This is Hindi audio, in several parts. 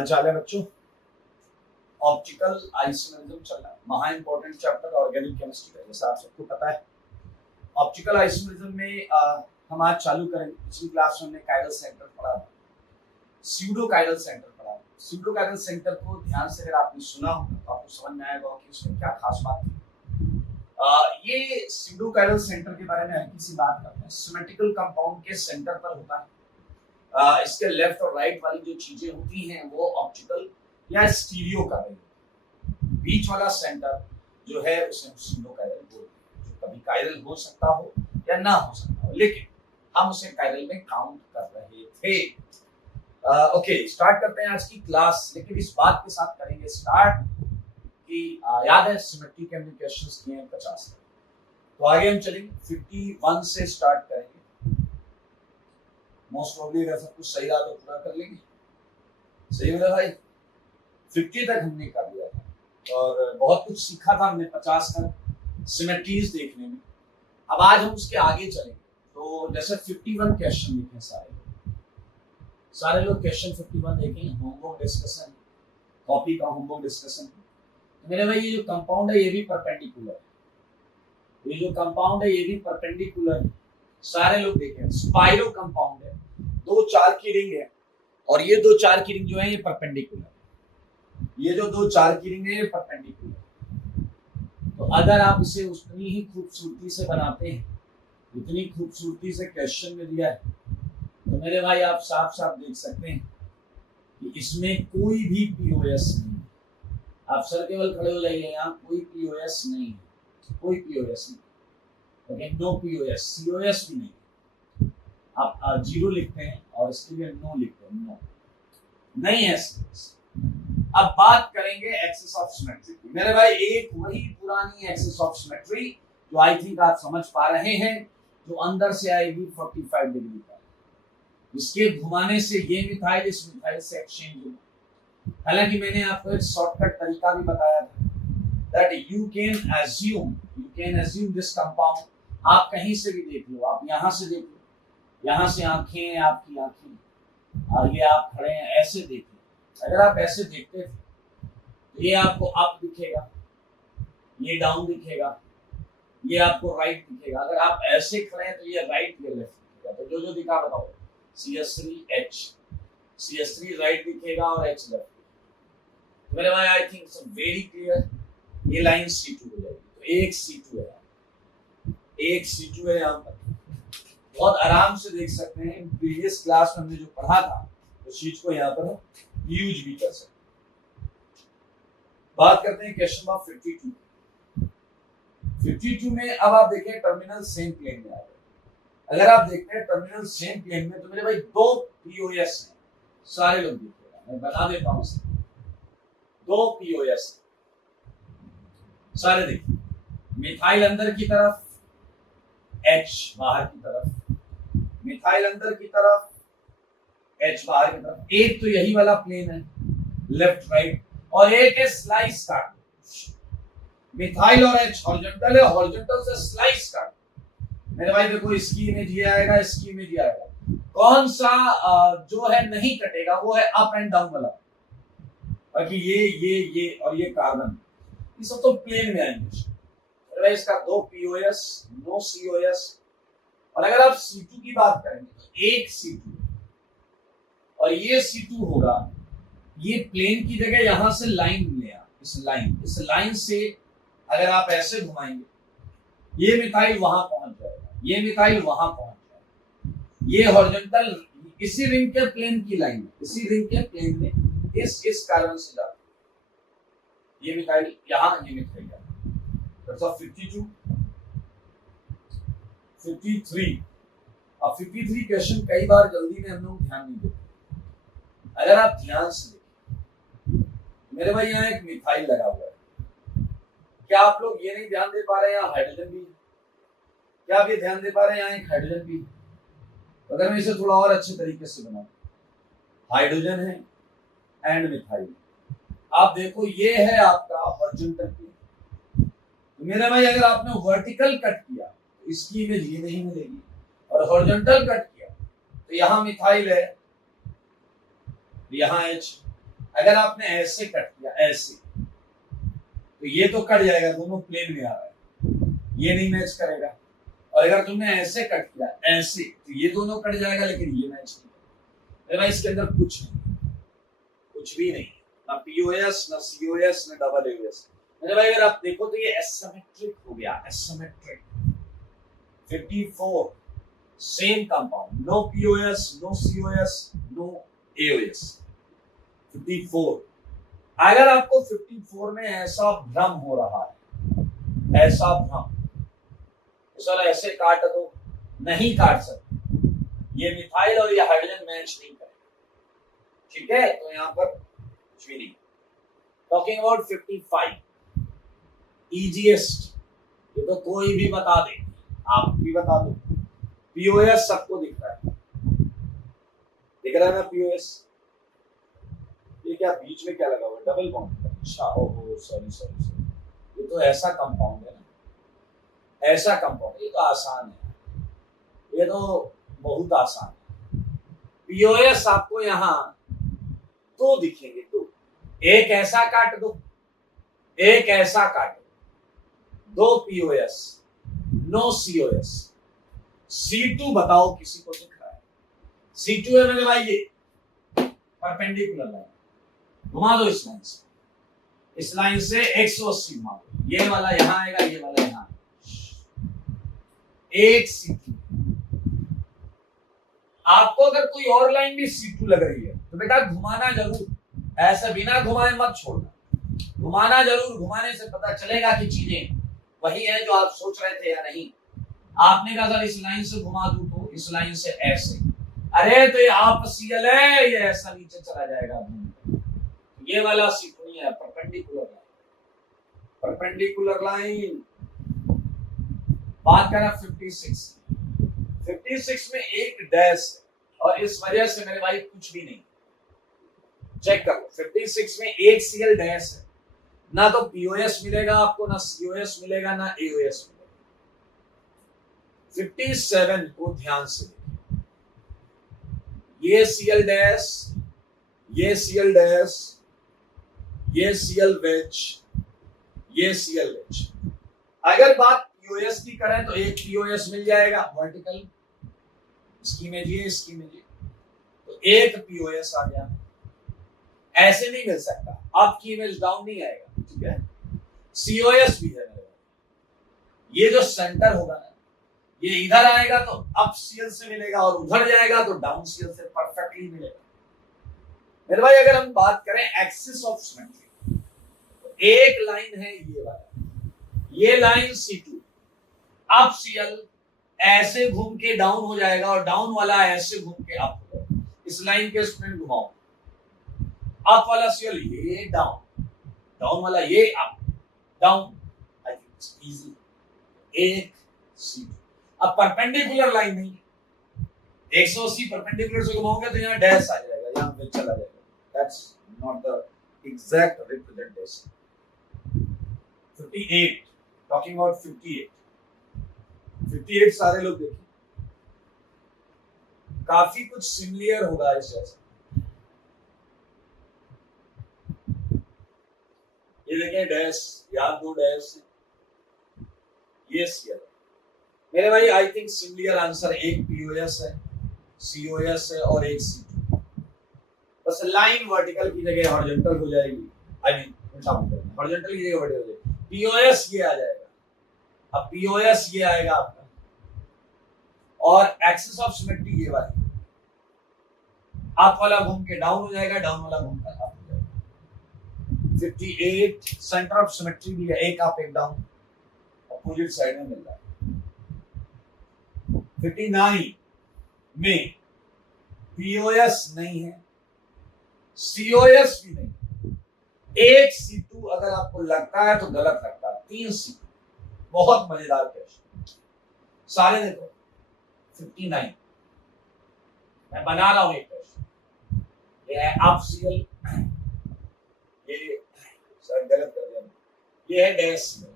हाल चाल है बच्चों। ऑप्टिकल आइसोमेरिज्म चल रहा है, महा इंपॉर्टेंट चैप्टर ऑर्गेनिक केमिस्ट्री का, जैसा आप सबको पता है। ऑप्टिकल आइसोमेरिज्म में हम आज चालू करेंगे। पिछली क्लास में हमने कायरल सेंटर पढ़ा था, स्यूडो कायरल सेंटर पढ़ा। स्यूडो कायरल सेंटर को ध्यान से अगर आपने सुना होगा तो आपको समझ में आएगा कि उसमें क्या खास बात थी। ये स्यूडो कायरल सेंटर के बारे में हल्की सी बात करते हैं। सिमेट्रिकल कंपाउंड के सेंटर पर होता है। इसके लेफ्ट और राइट वाली जो चीजें होती हैं वो ऑप्टिकल या स्टीरियो का है। बीच वाला सेंटर जो है उसे हम स्यूडो कायरल बोलते हैं, जो कभी कायरल हो सकता हो या ना हो सकता हो, लेकिन हम उसे कायरल में काउंट कर रहे थे। ओके, स्टार्ट करते हैं आज की क्लास, लेकिन इस बात के साथ करेंगे स्टार्ट कि याद है सिमेट्री के हमने क्वेश्चंस किए हैं 50। तो आगे हम चलेंगे 51 से स्टार्ट करेंगे। मोस्ट प्रोबेबली अगर सब कुछ सही रहा तो पूरा कर लेंगे। सही मेरा भाई, 50 तक हमने कर लिया था और बहुत कुछ सीखा था हमने 50 तक सिमेट्रीज देखने में। अब आज हम उसके आगे चलेंगे। तो जैसे 51 क्वेश्चन लिखे सारे लोग क्वेश्चन 51 देखें, होमवर्क डिस्कशन, कॉपी का होमवर्क डिस्कशन। तो मेरे भाई ये जो कंपाउंड है ये भी परपेंडिकुलर है, ये जो कंपाउंड है ये भी परपेंडिकुलर है। सारे लोग देखें, स्पाइरो कंपाउंड है, 2 4 की रिंग है और ये 2 4 की रिंग जो है ये परपेंडिकुलर है। ये जो 2 4 की रिंग है ये परपेंडिकुलर है। तो अगर आप इसे उतनी ही खूबसूरती से बनाते हैं, उतनी खूबसूरती से क्वेश्चन में दिया है, तो मेरे भाई आप साफ साफ देख सकते हैं कि इसमें कोई भी पीओएस नहीं है। आप सर केवल खड़े हो जाइए, यहाँ कोई पीओएस नहीं है, कोई पीओएस नहीं। नो पीओएस, सीओएस भी नहीं। आप 0 लिखते हैं और इसके लिए नो लिखते हैं, नो नहीं है सीओएस। अब बात करेंगे एक्सिस ऑफ सिमेट्री की। मेरे भाई एक वही पुरानी एक्सिस ऑफ सिमेट्री जो आई थिंक आप समझ पा रहे हैं, जो अंदर से आएगी 45 डिग्री का, जिसके घुमाने से ये मिथाइल इस मिथाइल से एक्सचेंज होगा। हालांकि मैंने आपको एक शॉर्टकट तरीका भी बताया था that you can assume this compound। आप कहीं से भी देख लो, आप यहाँ से देख लो, यहाँ से आंखें हैं आपकी आंखें और ये आप खड़े हैं, ऐसे देख लो। अगर आप ऐसे देखते थे तो ये आपको अप दिखेगा, ये डाउन दिखेगा, ये आपको राइट दिखेगा। अगर आप ऐसे खड़े हैं तो ये राइट या लेफ्ट दिखेगा। तो जो जो दिखा बताओ, CH3H, CH3 राइट दिखेगा और H लेफ्ट। तो मेरे भाई I think it's very clear. ये लाइन C2 हो जाएगी। तो एक C2 है, एक C2 है यहाँ पर। बहुत आराम से देख सकते हैं, प्रीवियस क्लास में हमने जो पढ़ा था तो चीज को यहाँ पर यूज भी कर सकते हैं। बात करते हैं क्वेश्चन नंबर 52। 52 में अब आप देखें टर्मिनल सेम प्लेन में आ गए। अगर आप देखते हैं टर्मिनल सेम प्लेन में तो मेरे भाई 2 पीओएस हैं। सारे लोग देखिएगा, मैं बता देता हूँ, 2 पीओएस सारे देखिए। मिथाइल अंदर की तरफ, H बाहर की तरफ, मिथाइल अंदर की तरफ, H बाहर की तरफ। एक तो यही वाला प्लेन है लेफ्ट राइट, और एक है स्लाइस काट। मिथाइल और H हॉरिजॉन्टल है, हॉरिजॉन्टल से स्लाइस काट। मेरे भाई देखो, इसकी इमेज ये आएगा, इसकी इमेज ये आएगा। कौन सा जो है नहीं कटेगा वो है अप एंड डाउन वाला। बाकी ये और ये कार्बन, ये सब तो प्लेन में आएंगे। इसका 2 पीओएस, नो सीओएस। और अगर आप C2 की बात करेंगे तो एक C2 और ये C2 होगा। ये प्लेन की जगह यहां से लाइन मिलेगा, इस लाइन से अगर आप ऐसे घुमाएंगे, ये मिथाइल वहां पहुंच जाएगा, ये मिथाइल वहां पहुंच जाएगा। ये हॉरिजॉन्टल इसी रिंग के प्लेन की लाइन है, इसी रिंग के प्लेन में इस कारण से जाता है। ये मिथाइल यहाँ, ये मिथाइल यहाँ। 52, 53। अब 53 क्वेश्चन कई बार जल्दी में हम लोग ध्यान नहीं देते। अगर आप ध्यान से देखें, मेरे भाई यहाँ एक मिथाइल लगा हुआ है। क्या आप लोग ये नहीं ध्यान दे पा रहे हैं यहाँ हाइड्रोजन भी है? क्या आप ये ध्यान दे पा रहे हैं यहाँ एक हाइड्रोजन भी है? अगर मैं इसे थोड़ा और अच्छे तरीके से बनाऊं, हाइड्रोजन है एंड मिथाइल। आप देखो ये है आपका हॉरिजॉन्टल प्लेन। तो मेरा भाई अगर आपने वर्टिकल कट किया तो इसकी इमेज ये नहीं मिलेगी, और हॉरिजॉन्टल कट किया तो यहाँ मिथाइल है, यहाँ H, अगर आपने ऐसे कट किया ऐसे, तो ये तो कट जाएगा, दोनों प्लेन में आ रहा है, ये नहीं मैच करेगा। और अगर तुमने ऐसे कट किया ऐसे, तो ये दोनों कट जाएगा, लेकिन ये मैच नहीं करेगा। इसके अंदर कुछ नहीं, कुछ भी नहीं, ना पीओएस ना सीओएस ना डबल एओएस। मेरे भाई अगर आप देखो तो ये एसिमेट्रिक हो गया, asymmetric. 54 same compound, no POS no COS no AOS. 54 अगर आपको 54 में ऐसा भ्रम हो रहा है, ऐसा भ्रम, सर ऐसे काट दो, नहीं काट सकते, ये मिथाइल और ये हाइड्रोजन मैच नहीं करेगा, ठीक है, तो यहां पर कुछ भी नहीं। टॉकिंग अबाउट 55 इजीएस्ट, ये तो कोई भी बता दे, आप भी बता दो। पीओएस सबको दिख रहा है, दिख रहा है ना पीओएस। ये क्या बीच में क्या लगा हुआ है, डबल बॉन्ड। अच्छा, ओहो सॉरी सॉरी सॉरी, ये तो ऐसा कंपाउंड है ना, ऐसा कंपाउंड, ये तो आसान है, ये तो बहुत आसान है। पीओएस आपको यहां दो दिखेंगे, दो, एक ऐसा काट दो, एक ऐसा काट दो, दो पीओएस नो सीओएस। C2 बताओ किसी को दिख रहा है? C2 है मेरे भाई, ये परपेंडिकुलर लाइन, घुमा दो इस लाइन से, इस लाइन से 180 घुमा दो, ये वाला यहां आएगा, ये वाला यहां, एक C2। आपको अगर कोई और लाइन भी C2 लग रही है तो बेटा घुमाना जरूर, ऐसे बिना घुमाए मत छोड़ना, घुमाना जरूर, घुमाने से पता चलेगा कि चीजें वही है जो आप सोच रहे थे या नहीं। आपने कहा सर इस लाइन से घुमा दूं तो इस लाइन से ऐसे, अरे तो ये आपसीयल है, ये ऐसा नीचे चला जाएगा, ये वाला C2 नहीं है, परपेंडिकुलर लाइन, परपेंडिकुलर लाइन। बात करें 56 में एक डैश और इस वजह से मेरे भाई कुछ भी नहीं, चेक करो 56 में एक सीएल डैश है, ना तो पीओएस मिलेगा आपको, ना सीओएस मिलेगा, ना एओएस मिलेगा। 57 को ध्यान से देखिए, ये सीएल डैश, ये सीएल डैश, ये सीएल वेज, ये सीएल वेज। अगर बात पीओएस की करें तो एक पीओएस मिल जाएगा वर्टिकल, इसकी इमेज ये, इसकी इमेज ये, तो एक पीओएस आ गया। ऐसे नहीं मिल सकता, आपकी इमेज डाउन नहीं आएगा, ठीक है। सीओएस भी है मेरे, ये जो सेंटर होगा ना, ये इधर आएगा तो अप सीएल से मिलेगा और उधर जाएगा तो डाउन सीएल से परफेक्टली मिलेगा। मेरे भाई अगर हम बात करें एक्सिस ऑफ सिमेट्री, तो एक लाइन है ये वाला, ये लाइन C2, अप सीएल ऐसे घूम के डाउन हो जाएगा और डाउन वाला ऐसे घूम के अप हो जाएगा। इस लाइन के स्प्रिंग घुमाओ, अप वाला सीएल ये डाउन, डाउन वाला ये up, down, I think it's easy, एक C2। अब परपेंडिकुलर लाइन नहीं, 180 परपेंडिकुलर से घुमाओगे तो यहाँ डैश आ जाएगा, यहाँ पे चला जाएगा, that's not the exact representation. 58, talking about 58 सारे लोग देखिए, काफी कुछ सिमिलर होगा इस जैसा। ये देखिए डैश, यहाँ दो डैश, ये सीएल। मेरे भाई आई थिंक सिमिलर आंसर, एक पीओएस है, सीओएस है और एक C2। बस लाइन वर्टिकल की जगह हॉरिजॉन्टल हो जाएगी, आई मीन उल्टा हॉरिजॉन्टल की जगह वर्टिकल हो जाएगी, पीओएस ये आ जाएगा। अब पीओएस ये आएगा आपका, और एक्सिस ऑफ सिमेट्री ये वाली, अप वाला घूम के डाउन हो जाएगा, डाउन वाला घूम कर अप हो जाएगा। 58 सेंटर ऑफ सिमेट्री भी है, एक अप एक डाउन, अपोजिट साइड में मिल रहा है। 59 में पीओएस नहीं है, सीओएस भी नहीं, एक C2 अगर आपको लगता है तो गलत लगता है, 3 C2। बहुत मजेदार क्वेश्चन, सारे देखो 59 मैं बना रहा हूं एक क्वेश्चन, ये है अप सीएल, ये सर गलत कर दिया, ये है डैश सीएल,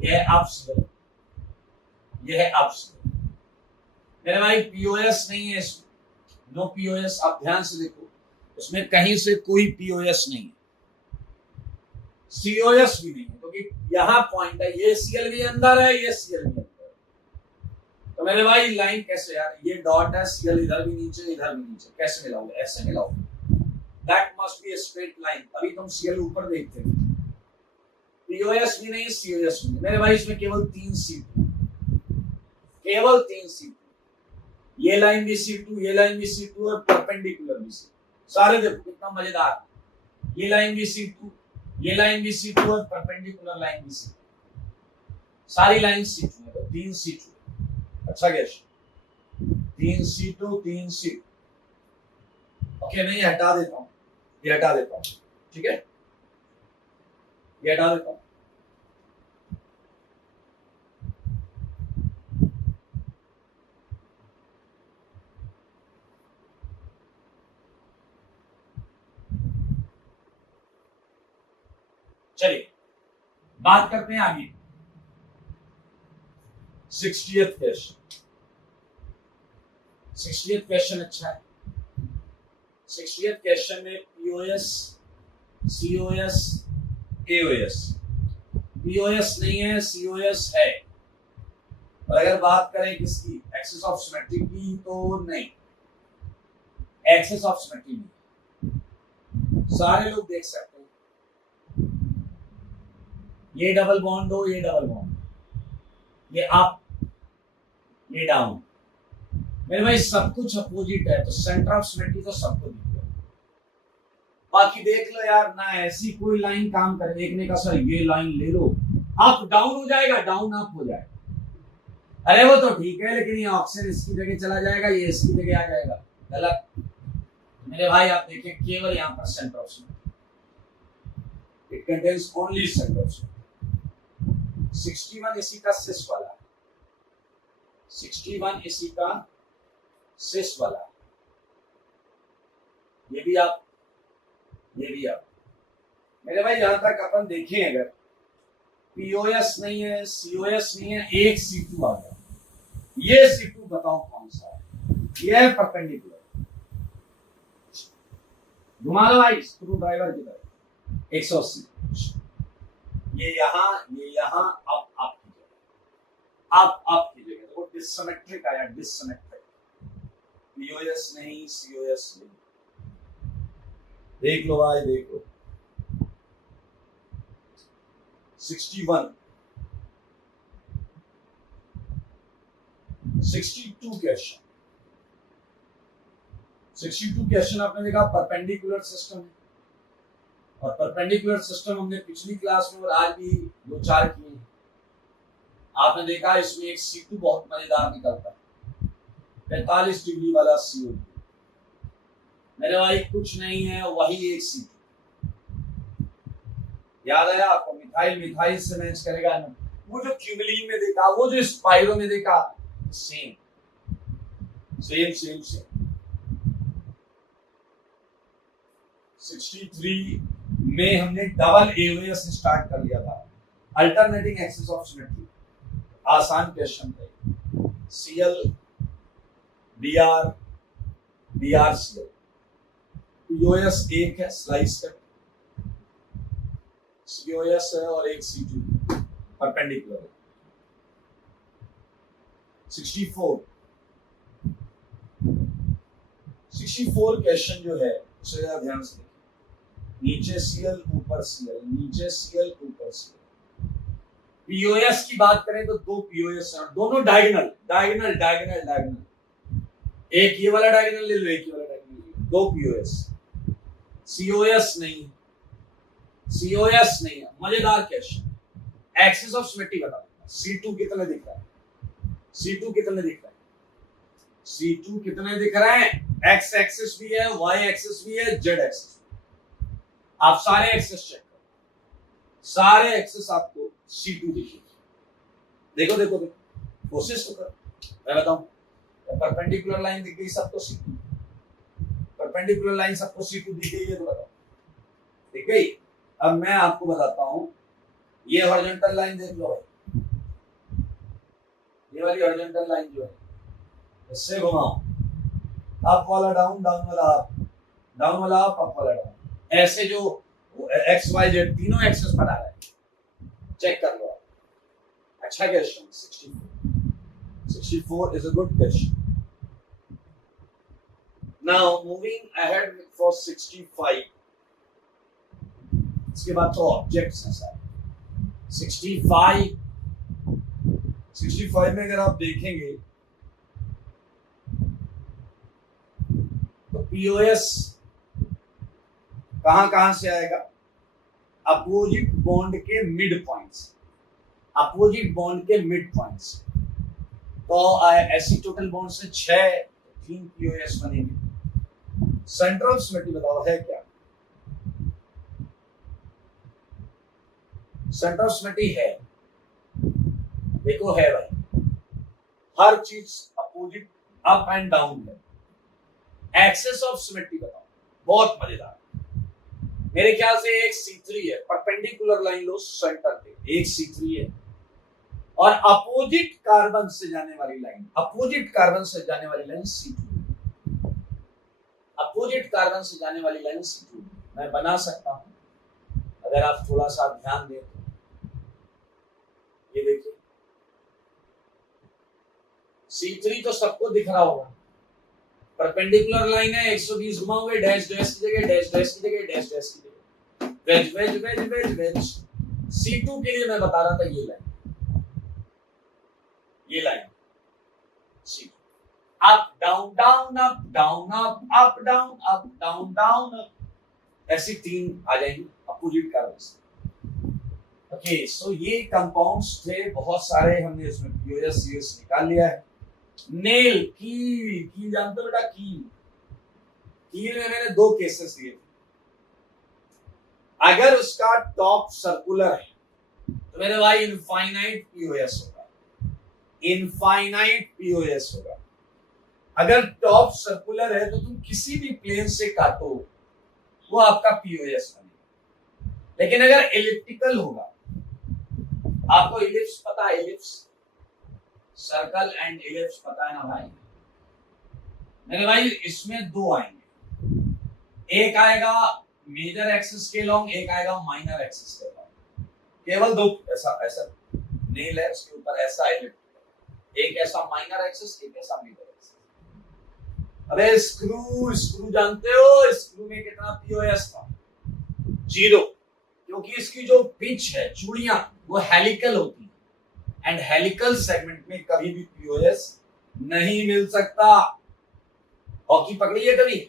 ये है अप सीएल, ये है अप सीएल। मेरे भाई पीओएस नहीं है इसमें, नो पीओएस। आप ध्यान से देखो, उसमें कहीं से कोई पीओएस नहीं है, सीओएस भी नहीं है, क्योंकि यहां पॉइंट है, ये सीएल भी अंदर है, ये सीएल भी अंदर है। तो मेरे भाई लाइन कैसे यार, ये डॉट है, सीएल इधर भी नीचे इधर भी नीचे, कैसे मिलाओगे? ऐसे मिलाओगे? That must be a straight line, अभी तुम सीएल ऊपर देखते हो, पीओएस भी नहीं, सीओएस भी नहीं। मेरे भाई इसमें केवल 3 C2, केवल 3 C2, ये लाइन भी C2, ये लाइन भी C2 और परपेंडिकुलर भी C2। सारे देखो कितना मजेदार, ये लाइन भी C2, ये लाइन भी C2 और परपेंडिकुलर लाइन भी C2, सारी लाइन C2 है, तो 3 C2। अच्छा गैस, 3 C2, 3 C2। ओके, मैं ये हटा देता हूं, ये हटा देता हूं, ठीक है, ये हटा देता हूं। चलिए बात करते हैं आगे 60th क्वेश्चन। 60th क्वेश्चन अच्छा है। 60th क्वेश्चन में पीओएस, सीओएस, एओएस, पीओएस नहीं है, सीओएस है। और अगर बात करें किसकी, एक्सेस ऑफ सिमेट्री की, तो नहीं, एक्सेस ऑफ सिमेट्री नहीं। सारे लोग देख सकते हैं, ये डबल बॉन्ड हो, ये डबल बॉन्ड, ये अप, ये डाउन, मेरे भाई सब कुछ अपोजिट है, तो सेंटर ऑफ सिमेट्री तो सबको दिख गया। बाकी देख लो यार, ना ऐसी कोई लाइन काम करे, देखने का सर ये लाइन ले लो, अप डाउन हो जाएगा, डाउन अप हो जाएगा, अरे वो तो ठीक है, लेकिन ये ऑक्सीजन इसकी जगह चला जाएगा, ये इसकी जगह आ जाएगा, गलत। मेरे भाई आप देखिए, केवल यहाँ पर centre of symmetry, it contains only centre of symmetry. 61 इसी का सिस वाला है, 61 इसी का सिस वाला है, ये भी आप, ये भी आप। मेरे भाई यहां तक अपन देखें, अगर पीओएस नहीं है, सीओएस नहीं है, एक C2 आ गया, ये C2 बताओ कौन सा है? ये है परपेंडिकुलर, घुमा लो भाई स्क्रू ड्राइवर की तरह, 180, ये यहाँ अप की जगह, अप की जगह, तो डिससिमेट्रिक आया, डिससिमेट्रिक, पीओएस नहीं, सीओएस नहीं। देख लो भाई, देख लो 61, 62 क्वेश्चन, 62 क्वेश्चन आपने देखा परपेंडिकुलर सिस्टम है, और परपेंडिकुलर सिस्टम हमने पिछली क्लास में और आज भी 2-4 किए। आपने देखा इसमें एक C2 बहुत मजेदार निकलता है, 45 डिग्री वाला CO2, मेरे भाई कुछ नहीं है, वही एक C2। याद आया आपको, मिथाइल मिथाइल से मैच करेगा ना, वो जो क्यूबिलीन में देखा, वो जो स्पाइरो में देखा, सेम सेम सेम सेम। 63 में हमने डबल एओएस स्टार्ट कर लिया था, अल्टरनेटिंग एक्सिस ऑफ सिमेट्री, आसान क्वेश्चन थे, CL BR, BR CL, POS एक है स्लाइस कट, सीओएस है और एक C2 परपेंडिकुलर है। 64 क्वेश्चन जो है उसे ध्यान से देखिए, नीचे सीएल ऊपर सीएल, नीचे सीएल ऊपर सीएल। पीओएस की बात करें तो 2 पीओएस हैं, दोनों डायगोनल डायगोनल डायगोनल डायगोनल, एक ये वाला डायगोनल ले लो, एक ये वाला डायगोनल ले लो, 2 पीओएस। सीओएस नहीं, सीओएस नहीं है। मजेदार क्वेश्चन, एक्सिस ऑफ सिमेट्री बता, C2 कितने दिख रहा है, C2 कितने दिख रहा है, C2 कितने दिख रहे हैं, एक्स एक्सिस भी है, वाई एक्सिस भी है, जेड एक्सिस। आप सारे एक्सिस चेक करो, सारे एक्सिस आपको C2 दिखेगी। देखो देखो देखो, कोशिश तो करो, मैं बताऊं, परपेंडिकुलर लाइन दिख गई सबको C2, परपेंडिकुलर लाइन सबको C2 दिख गई है, तो बताओ दिख गई। अब मैं आपको बताता हूं, ये हॉरिजॉन्टल लाइन देख लो भाई, ये वाली हॉरिजॉन्टल लाइन जो है, इससे घुमाओ, अप वाला डाउन, डाउन वाला अप, डाउन वाला अप वाला डाउन, ऐसे जो एक्स वाई जेड तीनों एक्सेस पर आ रहा है, चेक कर लो आप। अच्छा question 64 is a good question. Now moving ahead for 65. इसके बाद तो ऑब्जेक्ट्स हैं सारे। 65 में अगर आप देखेंगे तो पीओएस कहां से आएगा? अपोजिट बॉन्ड के मिड पॉइंट्स, अपोजिट बॉन्ड के मिड पॉइंट्स। तो ऐसी टोटल बॉन्ड से 3 पीओएस बनेंगे। सेंटर ऑफ सिमेट्री बताओ है क्या? सेंटर ऑफ सिमेट्री है, देखो है भाई, हर चीज अपोजिट अप एंड डाउन है। एक्सेस ऑफ सिमेट्री बताओ, बहुत मजेदार। मेरे ख्याल से एक C3 है, परपेंडिकुलर लाइन लो सेंटर पे, एक C3 है और अपोजिट कार्बन से जाने वाली लाइन, अपोजिट कार्बन से जाने वाली लाइन C2, अपोजिट कार्बन से जाने वाली लाइन C2 मैं बना सकता हूं अगर आप थोड़ा सा ध्यान दें। ये देखिए C3 तो सबको दिख रहा होगा, परपेंडिकुलर लाइन है, 120 घुमाओगे, डैश डैश की जगह डैश डैश की जगह डैश डैश की जगह wedge wedge wedge wedge wedge. C2 के लिए मैं बता रहा था ये लाइन, ये line C2 up down down up down up down up down down up, ऐसी 3 आ जाएंगी अपोजिट कार्बन से। ओके, सो ये कंपाउंड्स थे बहुत सारे, हमने इसमें पीओएस सीएस निकाल लिया है। नेल की जानते हो बेटा? की में मैंने 2 केसेस दिए थे। अगर उसका टॉप सर्कुलर है तो मेरे भाई इनफाइनाइट पीओएस होगा, इनफाइनाइट पीओएस होगा। अगर टॉप सर्कुलर है तो तुम किसी भी प्लेन से काटो वो आपका पीओएस बनेगा। लेकिन अगर एलिप्टिकल होगा, आपको इलिप्स पता है? इलिप्स, सर्कल एंड इलिप्स पता है ना भाई? मेरे भाई इसमें 2 आएंगे, एक आएगा मेजर एक्सिस के लॉन्ग, एक आएगा माइनर एक्सिस के लॉन्ग, केवल 2। ऐसा नेल है, उसके ऊपर ऐसा इलिप्स, एक ऐसा माइनर एक्सिस, एक ऐसा मेजर एक्सिस। अरे स्क्रू जानते हो? स्क्रू में कितना पीओएस था? 0, क्योंकि इसकी जो पिच है, चूड़ियां, वो हेलिकल होती है एंड हेलिकल सेगमेंट में कभी भी पीओएस नहीं मिल सकता। हॉकी पकड़ी है कभी?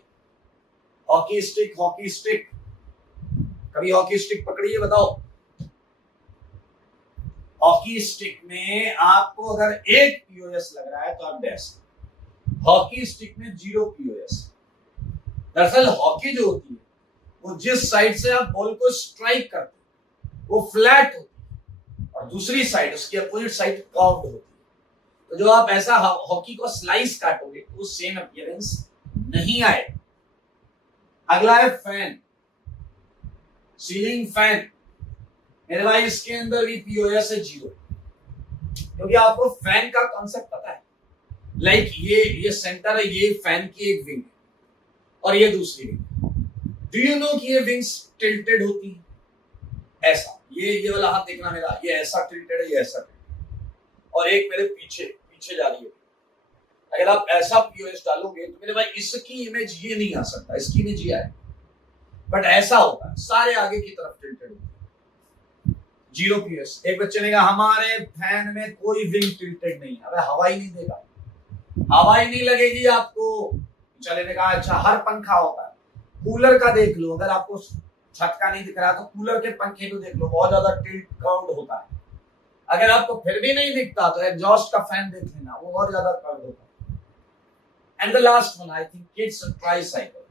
हॉकी स्टिक, हॉकी स्टिक, कभी हॉकी स्टिक पकड़ी है? बताओ। हॉकी स्टिक में आपको अगर 1 पीओएस लग रहा है तो आप डैश, हॉकी स्टिक में 0 पीओएस। दरअसल हॉकी जो होती है वो जिस साइड से आप बॉल को स्ट्राइक करते हैं वो फ्लैट होती है और दूसरी साइड, उसकी अपोजिट साइड कर्व्ड होती है। तो जो आप ऐसा हॉकी को स्लाइस काटोगे तो सेम अपीयरेंस नहीं आए। अगला है फैन, सीलिंग फैन। मेरे भाई इसके अंदर भी पीओएस है 0, क्योंकि आपको फैन का कॉन्सेप्ट पता है। लाइक ये सेंटर है, ये फैन की एक विंग है और ये दूसरी विंग। डू यू नो कि ये विंग्स टिल्टेड होती है? ऐसा, ये वाला हाथ देखना मेरा, ये ऐसा टिल्टेड है, ये ऐसा टिल्टेड, और एक मेरे पीछे जा रही है। अगर आप ऐसा पीओएस डालोगे तो मेरे भाई इसकी इमेज ये नहीं आ सकता, इसकी इमेज ये आए, बट ऐसा होता है, सारे आगे की तरफ टिल्टेड होते हैं। 0 पीओएस। एक बच्चे ने कहा हमारे फैन में कोई विंग टिल्टेड नहीं है। अबे हवा ही नहीं देगा, हवा ही नहीं लगेगी आपको। चले ने कहा अच्छा हर पंखा होता है, कूलर का देख लो, अगर आपको छत का नहीं दिख रहा तो कूलर के पंखे को देख लो, बहुत ज्यादा टिल्ट कर्व्ड होता है। अगर आपको फिर भी नहीं दिखता तो एग्जॉस्ट का फैन देख लेना, वो और ज्यादा कर्व्ड होता है। And the last one, I think kids tricycle,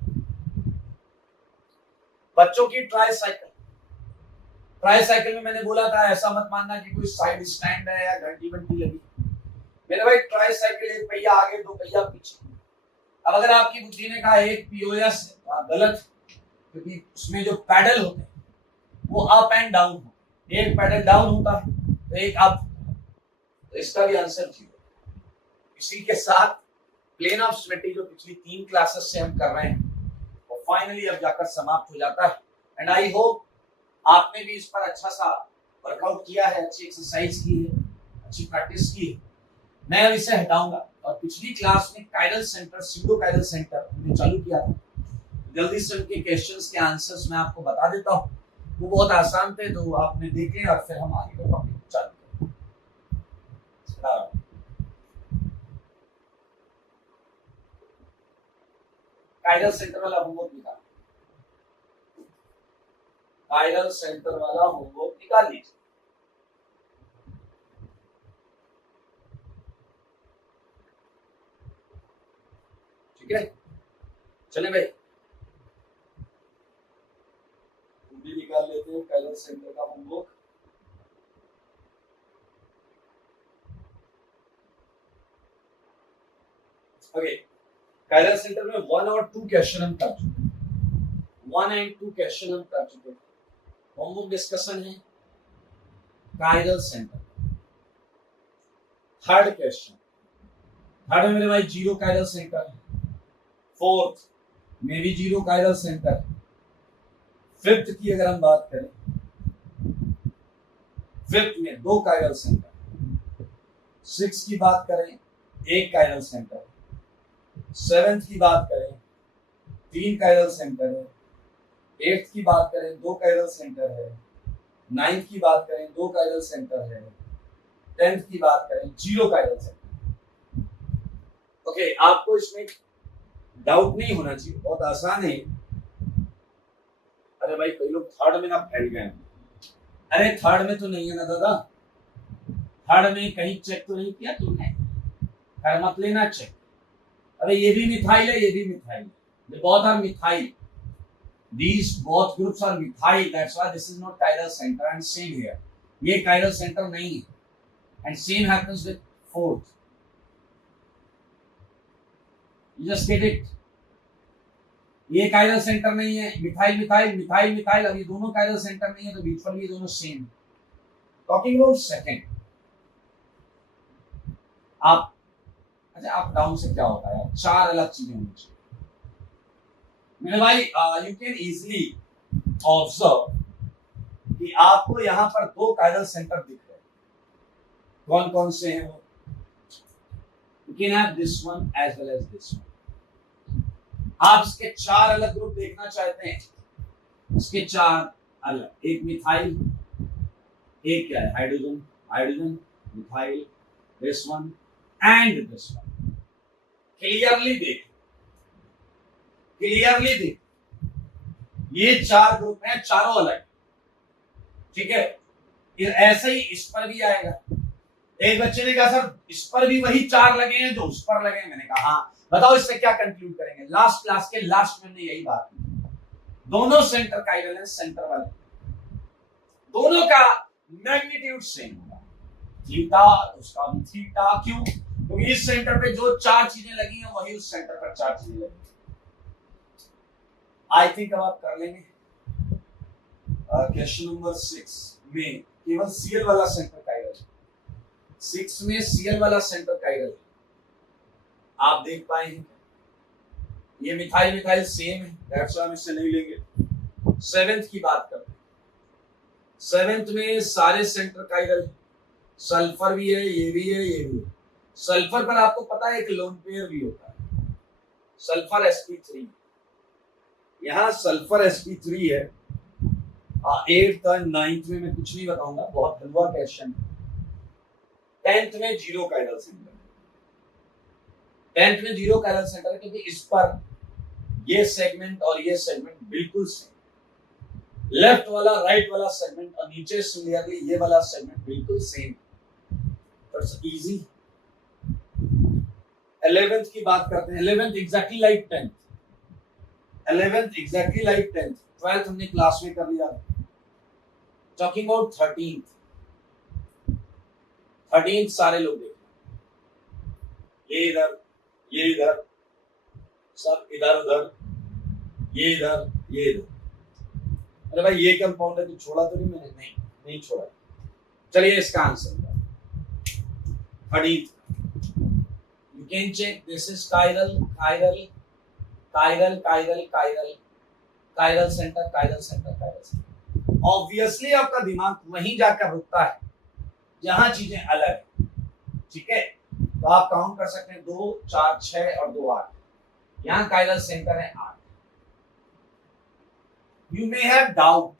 बच्चों की ट्राइसाइकिल। ट्राइसाइकिल में मैंने बोला था ऐसा मत मानना कि कोई साइड स्टैंड है या घंटी वंटी लगी। मेरे भाई ट्राइसाइकिल 1 पहिया आगे 2 पहिया पीछे। अब अगर आपकी बुद्धि ने कहा 1 पीओएस है तो आप गलत, क्योंकि उसमें जो पैडल होते हैं वो अप एंड डाउन होते हैं। एक पैडल डाउन होता है तो एक अप, तो इसका भी आंसर 0। इसी के साथ प्लेन ऑफ सिमेट्री जो पिछली 3 क्लासेस से हम कर रहे हैं वो फाइनली अब जाकर समाप्त हो जाता है। एंड आई होप आपने भी इस पर अच्छा सा वर्कआउट किया है, अच्छी एक्सरसाइज की है, अच्छी प्रैक्टिस की है। मैं अब इसे हटाऊंगा और पिछली क्लास में chiral centre, pseudo chiral centre हमने चालू किया था। जल्दी से उनके क्वेश्चंस के आंसर्स मैं आपको बता देता हूँ, वो बहुत आसान थे, तो आपने देखे और फिर हम आगे का टॉपिक चालू करें। कायरल सेंटर वाला होमवर्क निकाल, कायरल सेंटर वाला होमवर्क निकाल लीजिए। ठीक है, चले भाई भी निकाल लेते हैं कायरल सेंटर का होमवर्क। ओके, कायरल सेंटर में 1 और 2 क्वेश्चन हम कर चुके हैं, 1 एंड 2 क्वेश्चन हम कर चुके हैं। होमवर्क डिस्कशन है chiral centre. Third question, third में मेरे भाई जीरो कायरल सेंटर है, फोर्थ में भी जीरो कायरल सेंटर है, फिफ्थ की अगर हम बात करें, फिफ्थ में 2 कायरल सेंटर, सिक्स की बात करें 1 कायरल सेंटर, सेवेंथ की बात करें 3 कायरल सेंटर है, एट्थ की बात करें 2 कायरल सेंटर है, नाइन्थ की बात करें 2 कायरल सेंटर है, 10th की बात करें 0 कायरल सेंटर। ओके, आपको इसमें डाउट नहीं होना चाहिए, बहुत आसान है। अरे भाई कई लोग थर्ड में ना फैल गए, अरे थर्ड में तो नहीं है ना दादा, थर्ड में कहीं चेक तो नहीं किया तुमने, कर मत लेना चेक। अरे ये भी मिथाइल है, ये भी मिथाइल है, both are methyl, these both groups are methyl, that's why this is not chiral center, and same here, ये chiral center नहीं है, and same happens with fourth, you just get it, ये chiral center नहीं है, मिथाइल मिथाइल मिथाइल मिथाइल, अब ये दोनों chiral center नहीं है तो बीच पर भी दोनों सेम। टॉकिंग अबाउट सेकंड, आप अच्छा अप डाउन से क्या होता है, 4 अलग चीजें होनी चाहिए मेरे भाई। यू कैन इजीली ऑब्जर्व कि आपको यहां पर 2 कायरल सेंटर दिख रहे हैं, कौन कौन से हैं वो? You can have this one as well as this one. आप इसके 4 अलग ग्रुप देखना चाहते हैं, इसके 4 अलग, एक मिथाइल, एक क्या है hydrogen, hydrogen methyl, this one and this one. Clearly देख, क्लियरली देख, ये 4 ग्रुप हैं, चारों अलग, ठीक है। ऐसे ही इस पर भी आएगा। एक बच्चे ने कहा सर इस पर भी वही 4 लगे हैं जो उस पर लगे हैं, मैंने कहा हाँ, बताओ इससे क्या कंक्लूड करेंगे। लास्ट क्लास के लास्ट में हमने यही बात की, दोनों सेंटर कायरल हैं, सेंटर वाले, दोनों का मैग्नीट्यूड सेम होगा, थीटा उसका भी थीटा, क्यों? क्योंकि इस सेंटर पे जो 4 चीजें लगी हैं वही उस सेंटर पर 4 चीजें लगी। आई थिंक अब आप कर लेंगे। क्वेश्चन नंबर 6 में केवल सीएल वाला सेंटर कायरल, 6 में सीएल वाला सेंटर कायरल आप देख पाएंगे, ये मिथाइल मिथाइल सेम है, दैट्स व्हाई हम इससे नहीं लेंगे। 7th की बात करते हैं, 7th में सारे सेंटर कायरल, सल्फर भी है, ये भी है, ये भी है। सल्फर पर आपको पता है एक लोन पेयर भी होता है, सल्फर sp3, यहाँ सल्फर sp3 है। 8th और 9th में मैं कुछ नहीं बताऊंगा, बहुत हलवा क्वेश्चन। 10th में 0 कायरल सेंटर, 10th में 0 कायरल सेंटर है, क्योंकि इस पर ये सेगमेंट और ये सेगमेंट बिल्कुल सेम, लेफ्ट वाला राइट वाला सेगमेंट और नीचे सिमिलरली ये वाला सेगमेंट बिल्कुल सेम, इट्स इजी। 11th की बात करते हैं, 11th exactly like 10th, 11th exactly like 10th, 12th हमने क्लास में कर लिया। टॉकिंग अबाउट 13th सारे लोग देख, ये इधर, ये इधर, सब इधर उधर, ये इधर, ये इधर। अरे भाई ये कंपाउंड है तो छोड़ा तो नहीं मैंने, नहीं छोड़ा। चलिए इसका answer 13th, you can check, this is chiral, chiral, chiral, chiral, chiral, chiral centre, chiral centre, chiral centre. Obviously आपका दिमाग वहीं जाकर रुकता है जहां चीजें अलग है, ठीक है। तो आप काउंट कर सकते हैं 2, 4, 6 और 2, 8। यहां कायरल सेंटर है 8। You may have doubt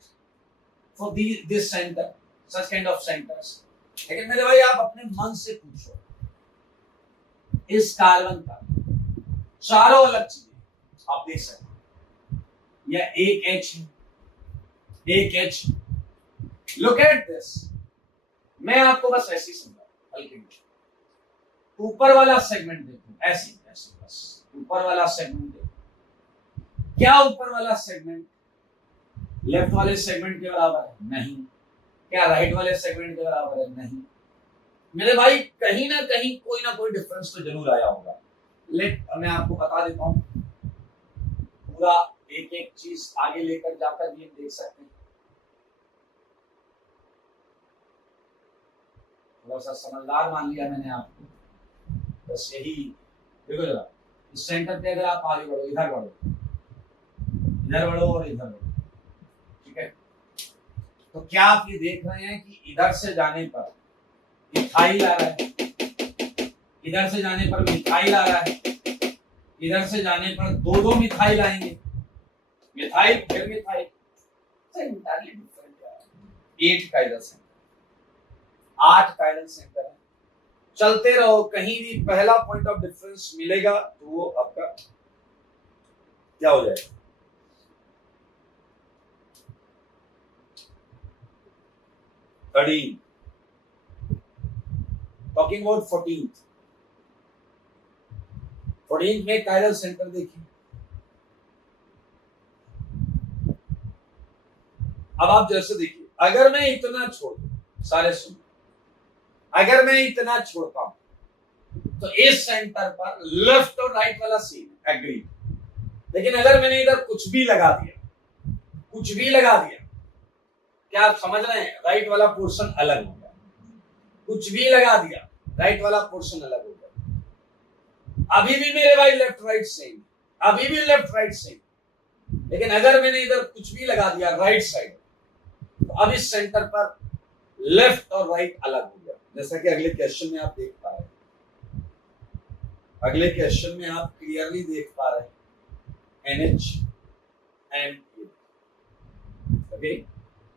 for this centre, such kind of centres, लेकिन मेरे भाई आप अपने मन से पूछो, इस कार्बन का चारों अलग चीजें आप देख सकते हैं, यह एक H है, एक H। लुक एट दिस, मैं आपको बस ऐसे ही समझा, हल्के में ऊपर वाला सेगमेंट देखो, ऐसे ऐसे बस ऊपर वाला सेगमेंट देखो। क्या ऊपर वाला सेगमेंट लेफ्ट वाले सेगमेंट के बराबर है? नहीं। क्या राइट वाले सेगमेंट के बराबर है? नहीं। मेरे भाई कहीं ना कहीं कोई ना कोई डिफरेंस तो जरूर आया होगा। मैं आपको बता देता हूं, पूरा एक एक चीज आगे लेकर जाकर भी हम देख सकते हैं। थोड़ा सा समझदार मान लिया मैंने आपको, बस यही। देखो जरा, इस सेंटर पे अगर आप आगे बढ़ो, इधर बढ़ो, इधर बढ़ो और इधर बढ़ो, ठीक है। तो क्या आप ये देख रहे हैं कि इधर से जाने पर मिथाइल आ रहा है, इधर से जाने पर मिथाइल आ रहा है, इधर से जाने पर दो मिथाइल आएंगे, मिथाइल फिर मिथाइल, इंटायरली डिफरेंट है। 8 कायरल सेंटर, 8 कायरल सेंटर है। चलते रहो, कहीं भी पहला पॉइंट ऑफ डिफरेंस मिलेगा तो वो आपका क्या हो जाएगा? टॉकिंग अबाउट 14th में कायरल सेंटर देखिए। अब आप जैसे देखिए, अगर मैं इतना छोड़ दूं, सारे सुन, अगर मैं इतना छोड़ता हूं तो इस सेंटर पर लेफ्ट और राइट वाला सीन एग्री, लेकिन अगर मैंने इधर कुछ भी लगा दिया, कुछ भी लगा दिया, क्या आप समझ रहे हैं? राइट वाला पोर्शन अलग हो गया, कुछ भी लगा दिया, राइट वाला पोर्शन अलग हो गया। अभी भी मेरे भाई लेफ्ट राइट सेम, अभी भी लेफ्ट राइट सेम, लेकिन अगर मैंने इधर कुछ भी लगा दिया राइट साइड, तो अब इस सेंटर पर लेफ्ट और राइट अलग हो गया। जैसा कि अगले क्वेश्चन में आप देख पा रहे हैं, अगले क्वेश्चन में आप क्लियरली देख पा रहे हैं NH and A। Okay,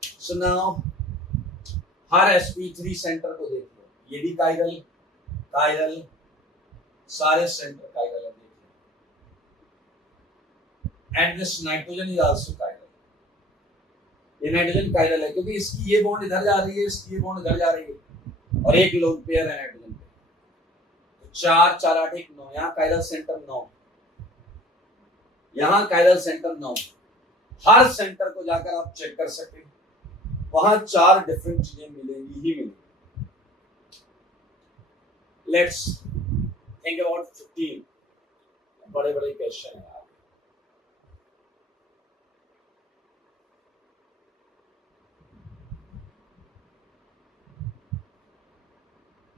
so now her sp3 centre को देखिए, ये भी कायरल, कायरल, सारे सेंटर कायरल है, देखिए। And this nitrogen is also chiral, ये नाइट्रोजन कायरल है क्योंकि इसकी ये बॉन्ड इधर जा रही है, इसकी ये बॉन्ड इधर जा रही है, और एक लोन पेयर है नाइट्रोजन पे। तो 4, 4, 8, 1, 9, यहाँ कायरल सेंटर 9, यहाँ कायरल सेंटर 9। हर सेंटर को जाकर आप चेक कर सकते हैं, वहां 4 डिफरेंट चीजें मिलेंगी ही मिलेंगी। लेट्स थिंक अबाउट 15, बड़े बड़े क्वेश्चन है।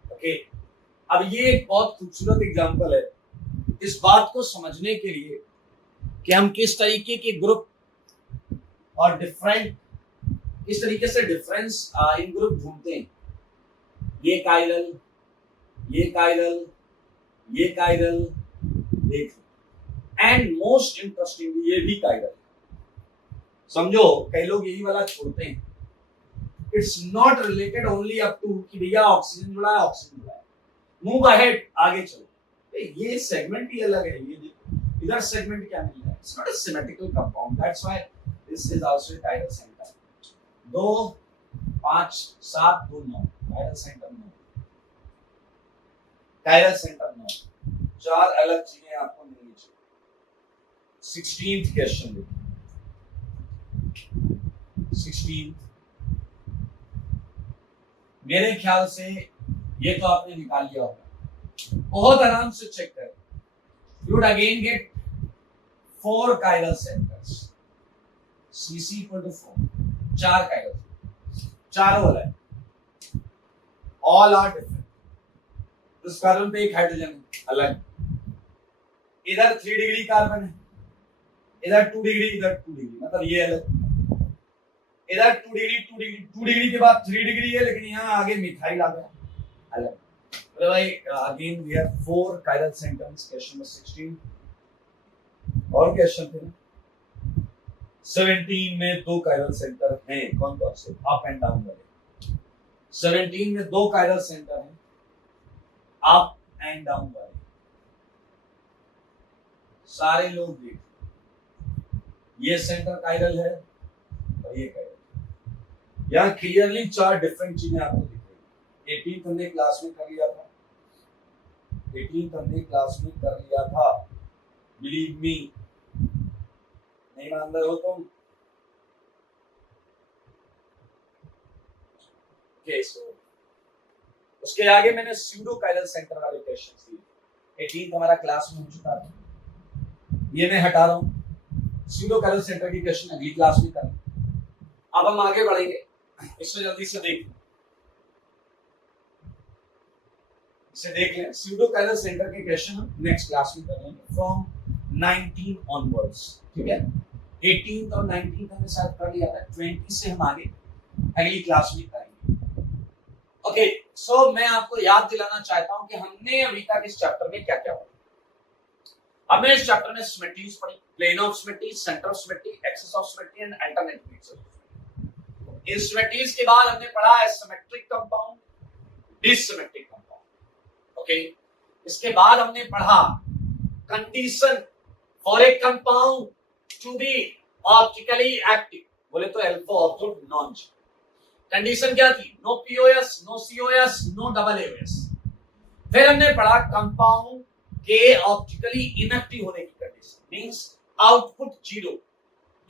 ओके, अब ये एक बहुत खूबसूरत एग्जांपल है इस बात को समझने के लिए कि हम किस तरीके के ग्रुप और डिफरेंट, किस तरीके से डिफरेंस इन ग्रुप ढूंढते हैं। ये कायरल, ये कायरल, ये कायरल, देख, एंड मोस्ट इंटरेस्टिंग ये भी कायरल। समझो, कई लोग यही वाला छोड़ते हैं। It's not related only up to कि भैया ऑक्सीजन जुड़ा है, ऑक्सीजन जुड़ा है। मूव अहेड, आगे चलो। ये सेगमेंट ही अलग है, ये देखो इधर सेगमेंट क्या मिल रहा है। It's not a symmetrical compound, that's why this is also a chiral centre. 2, 5, 7, 2, 9, chiral centre 9, chiral centre 9। 4 अलग चीजें आपको मिलनी चाहिए। 16th क्वेश्चन देखिए, 16th, मेरे ख्याल से ये तो आपने निकाल लिया होगा, बहुत आराम से चेक करें। You would again get 4 chiral centres, Cc = 4, 4 chiral, चारों अलग, ऑल आर डिफरेंट। इस कार्बन पे एक हाइड्रोजन अलग, इधर 3 डिग्री कार्बन है, इधर 2 डिग्री, इधर 2 डिग्री, मतलब ये अलग, इधर 2 डिग्री 2 डिग्री 2 डिग्री के बाद 3 डिग्री है, लेकिन यहाँ आगे मिथाइल आ गया अलग। तो भाई again we have 4 chiral centres, question number 16 और क्वेश्चन थे 17 में 2 कायरल सेंटर हैं, कौन कौन से? अप एंड डाउन वाले। 17 में 2 कायरल सेंटर हैं अप एंड डाउन वाले। सारे लोग देख, ये सेंटर कायरल है और ये कायरल। यहाँ क्लियरली 4 डिफरेंट चीजें आपको दिख रही है। 18th हमने क्लास में कर लिया था, 18th हमने क्लास में कर लिया था, बिलीव मी। नहीं मान रहे हो तुम? ओके, सो उसके आगे मैंने स्यूडो कायरल सेंटर वाले क्वेश्चंस दिए। 18th हमारा क्लास में हो चुका था, ये मैं हटा रहा हूं। स्यूडो कायरल सेंटर की क्वेश्चन अगली क्लास में करें। अब हम आगे बढ़ेंगे, इसमें जल्दी से देख लें। स्यूडो कायरल सेंटर के क्वेश्चन हम नेक्स्ट क्लास में करेंगे फ्रॉम 19 ऑनवर्ड्स, ठीक है। 18th और 19th हमने शायद कर लिया था, 20 से हम आगे अगली क्लास में करेंगे। ओके, सो मैं आपको याद दिलाना चाहता हूं कि हमने अभी तक इस चैप्टर में क्या क्या पढ़ा। हमने इस चैप्टर में सिमेट्रीज पढ़ी, plane of symmetry, centre of symmetry, axis of symmetry and alternate axis of symmetry. इस सिमेट्रीज के बाद हमने पढ़ा है symmetric compound, dissymmetric compound. Okay, इसके बाद हमने पढ़ा condition for a compound to be optically active, बोले तो alpha observe non zero. Condition क्या थी? No POS, no COS, no double AOS. फिर हमने पढ़ा कंपाउंड के ऑप्टिकली इनएक्टिव होने की condition, means output zero.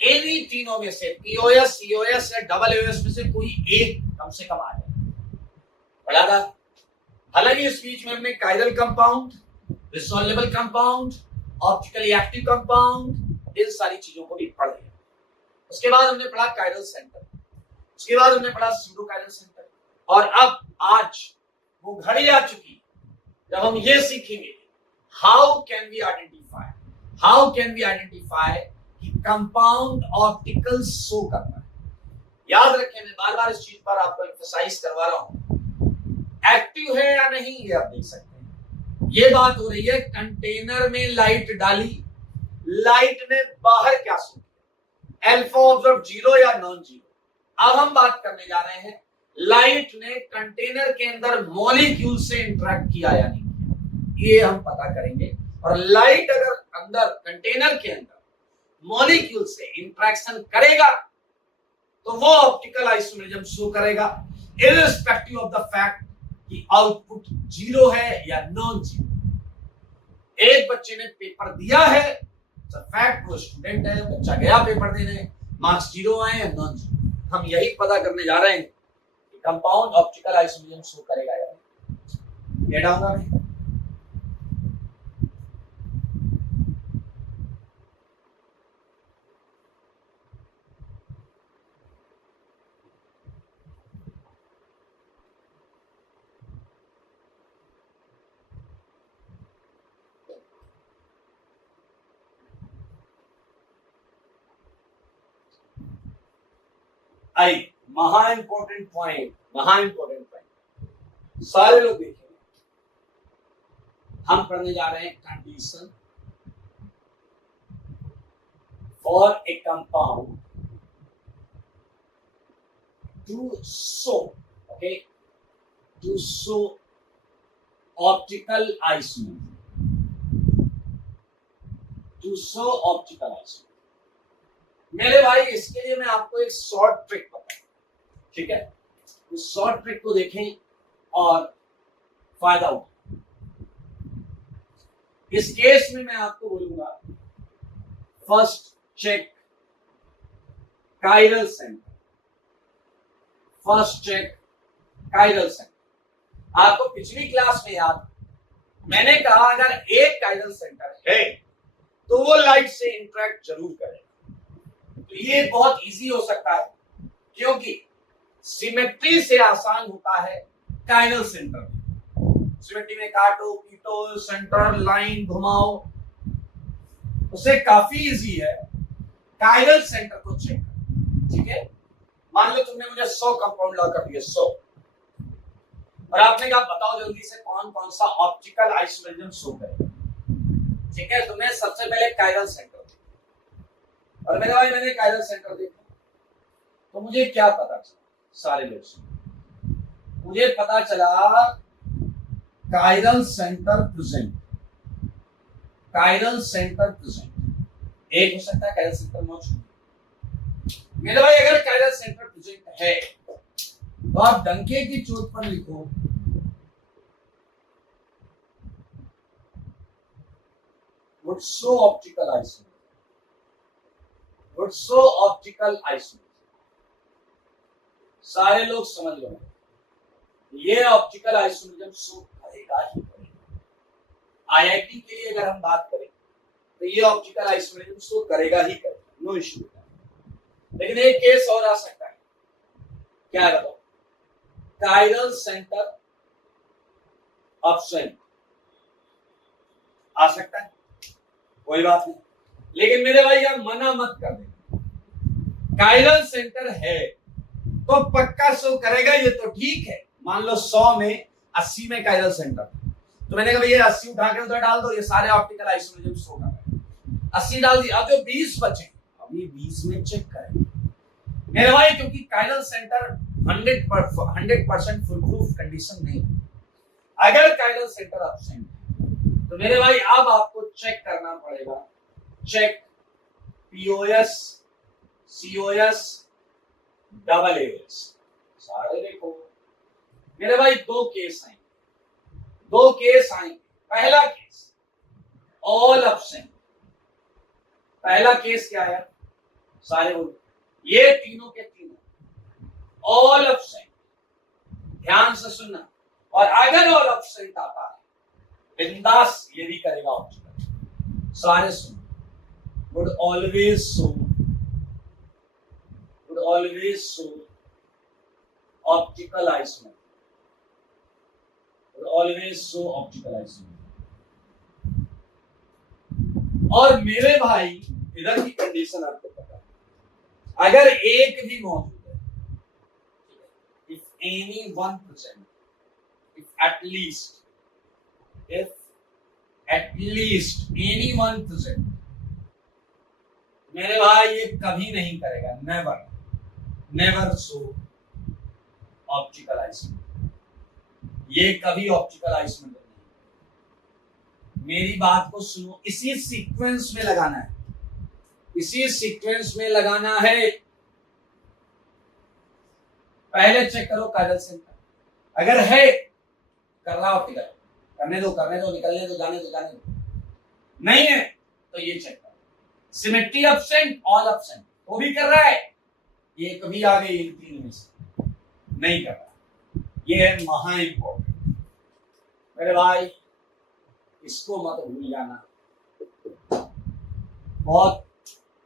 Any तीनों में से पीओएस, सीओएस या डबल एओएस में से कोई एक कम से कम आ जाए, पढ़ा था। हालांकि इस बीच में हमने chiral compound, resolvable compound, optically active compound, इन सारी चीजों को भी पढ़ लिया। उसके बाद हमने पढ़ा कायरल सेंटर, उसके बाद हमने पढ़ा स्यूडो कायरल सेंटर, और अब आज वो घड़ी आ चुकी जब हम ये सीखेंगे हाउ कैन वी आइडेंटिफाई कि कंपाउंड ऑप्टिकल शो करता है। याद रखें, मैं बार बार इस चीज पर आपको एम्फसाइज करवा रहा हूं, एक्टिव है या नहीं ये आप देख सकते हैं। ये बात हो रही है कंटेनर में लाइट डाली, लाइट ने बाहर क्या शो किया, अल्फा ऑब्जर्व जीरो या नॉन जीरो। अब हम बात करने जा रहे हैं लाइट ने कंटेनर के अंदर मॉलिक्यूल से इंटरेक्ट किया या नहीं किया, ये हम पता करेंगे। और लाइट अगर अंदर कंटेनर के अंदर मॉलिक्यूल से इंटरेक्शन करेगा तो वो ऑप्टिकल आइसोमेरिज्म शो करेगा, इर्रिस्पेक्टिव ऑफ द फैक्ट कि आउटपुट जीरो है या नॉन जीरो। एक बच्चे ने पेपर दिया है, फैक्ट वो स्टूडेंट है, बच्चा गया पेपर देने, मार्क्स जीरो आए या नॉन जीरो। हम यही पता करने जा रहे हैं कि कंपाउंड ऑप्टिकल आइसोमेरिज्म शो करेगा या नहीं। ये डालूंगा मैं। आई महा इंपॉर्टेंट पॉइंट, सारे लोग देखेंगे। हम पढ़ने जा रहे हैं condition for a compound to show, okay, to show optical isomerism, to show optical isomerism. मेरे भाई, इसके लिए मैं आपको एक शॉर्ट ट्रिक बताऊं, ठीक है। उस शॉर्ट ट्रिक को देखें और फायदा उठाएं। इस केस में मैं आपको बोलूंगा, first check chiral centre, first check chiral centre. आपको पिछली क्लास में याद, मैंने कहा अगर एक कायरल सेंटर है तो वो लाइट से इंटरेक्ट जरूर करेगा। तो ये बहुत इजी हो सकता है क्योंकि सिमेट्री से आसान होता है कायरल सेंटर। सिमेट्री में काटो पीटो, सेंटर लाइन घुमाओ, उससे काफी इजी है कायरल सेंटर को चेक कर। ठीक है, मान लो तुमने मुझे 100 कंपाउंड ला कर दिए 100, और आपने कहा बताओ जल्दी से कौन कौन सा ऑप्टिकल आइसोमेरिज्म शो करेगा। ठीक है, तुमने सबसे पहले कायरल सेंटर देखा, और मेरे भाई मैंने कायरल सेंटर देखा तो मुझे क्या पता चला, सारे लोग मुझे पता चला chiral centre present, chiral centre present. एक हो सकता है कायरल सेंटर मौजूद। मेरे भाई अगर कायरल सेंटर प्रेजेंट है तो आप डंके की चोट पर लिखो would show optical isomerism, would show optical isomerism। सारे लोग समझ लो, ये ऑप्टिकल आइसोमेरिज्म शो करेगा ही करेगा। आईआईटी के लिए अगर हम बात करें तो ये ऑप्टिकल आइसोमेरिज्म शो करेगा ही करेगा, नो इश्यू। लेकिन एक केस और आ सकता है, क्या है बताओ, कायरल सेंटर एब्सेंट आ सकता है, कोई बात नहीं। लेकिन मेरे भाई आप मना मत कर देना, कायरल सेंटर है तो पक्का शो करेगा, ये तो ठीक है। मान लो 100 में 80 में कायरल सेंटर, तो मैंने कहा भैया 80 उठा के उधर डाल दो, ये सारे ऑप्टिकल आइसोमेरिज्म शो कर रहे हैं। 80 डाल दिया, अब जो 20 बचे अब ये 20 में चेक करेंगे मेरे भाई, क्योंकि chiral centre 100% full proof condition नहीं है। अगर कायरल सेंटर एब्सेंट तो मेरे भाई अब आपको चेक करना पड़ेगा, check POS COS double AS. सारे देखो मेरे भाई दो केस आएंगे। पहला केस ऑल एब्सेंट, पहला केस क्या आया, सारे बोलो, ये तीनों के तीनों ऑल एब्सेंट। ध्यान से सुनना, और अगर ऑल एब्सेंट आता है बिंदास ये भी करेगा ऑप्टिकल। सारे सुनो, would always show optical isomerism, would always show optical isomerism। और मेरे भाई इधर की कंडीशन आपको पता है, अगर एक भी मौजूद है, if any 1%, if at least any 1%, मेरे भाई ये कभी नहीं करेगा, नेवर शो ऑप्टिकल आइसोमेरिज्म, ये कभी ऑप्टिकल आइसोमेरिज्म नहीं। मेरी बात को सुनो, इसी सीक्वेंस में लगाना है, इसी सीक्वेंस में लगाना है। पहले चेक करो कायरल सेंटर, अगर है कर रहा ऑप्टिकल, करने दो, निकलने दो, जाने दो। नहीं है तो ये चेक करो, सिमेट्री एब्सेंट, ऑल एब्सेंट, वो भी कर रहा है, ये कभी आ गई इन तीन में से नहीं कर रहा, ये है महा इंपॉर्टेंट मेरे भाई, इसको मत भूल जाना। बहुत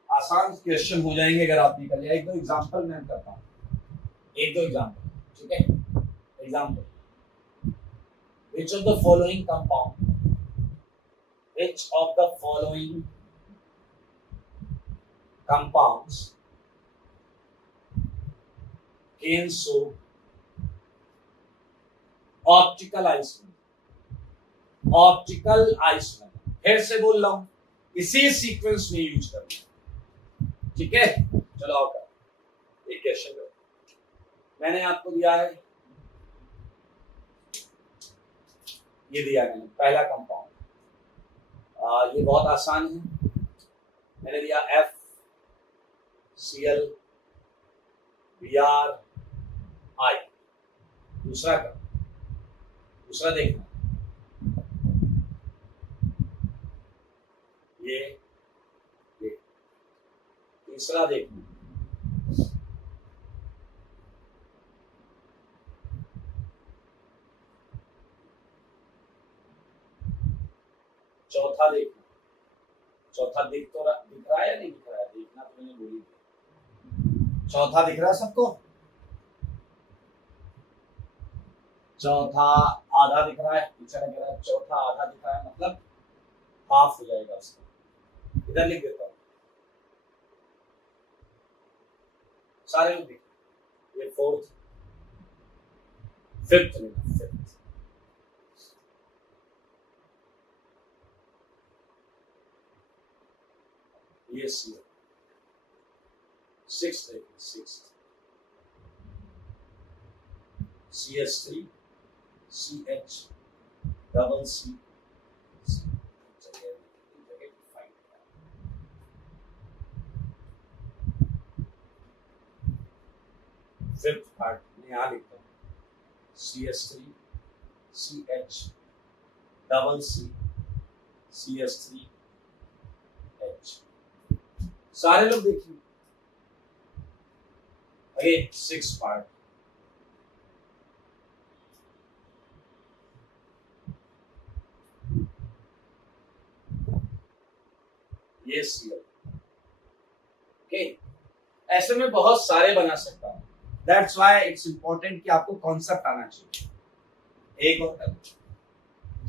आसान क्वेश्चन हो जाएंगे अगर आप निकल जाए। एक दो एग्जांपल मैं करता हूँ, एक दो एग्जांपल, ठीक है। Example, which of the following compounds can show optical isomerism? Optical isomerism, फिर से बोल रहा हूं, इसी सीक्वेंस में यूज करना, ठीक है। चलो आओ कर एक क्वेश्चन मैंने आपको दिया है, ये दिया मैंने पहला कंपाउंड, ये बहुत आसान है, मैंने दिया FCl Br I। दूसरा देखना, ये तीसरा देखना, चौथा देखना, चौथा दिख रहा है या नहीं दिख रहा है, देखना तो मैंने बोली थी। चौथा दिख रहा है सबको, चौथा आधा दिख रहा है, चौथा आधा दिख रहा है, मतलब हाफ हो जाएगा उसका। इधर लिख देता हूं, सारे लोग देखिए, ये फोर्थ, फिफ्थ लेना, फिफ्थ, ये सी, सिक्स देखिए, six, CS3, CH, double C, fifth part में यहाँ लिखता हूँ CS3, CH, डबल सी, CS3H, सारे लोग देखिए, अगेन सिक्स पार्ट, ये Cl, ओके। ऐसे में बहुत सारे बना सकता हूँ, दैट्स व्हाई इट्स इंपॉर्टेंट कि आपको कॉन्सेप्ट आना चाहिए। एक और कर,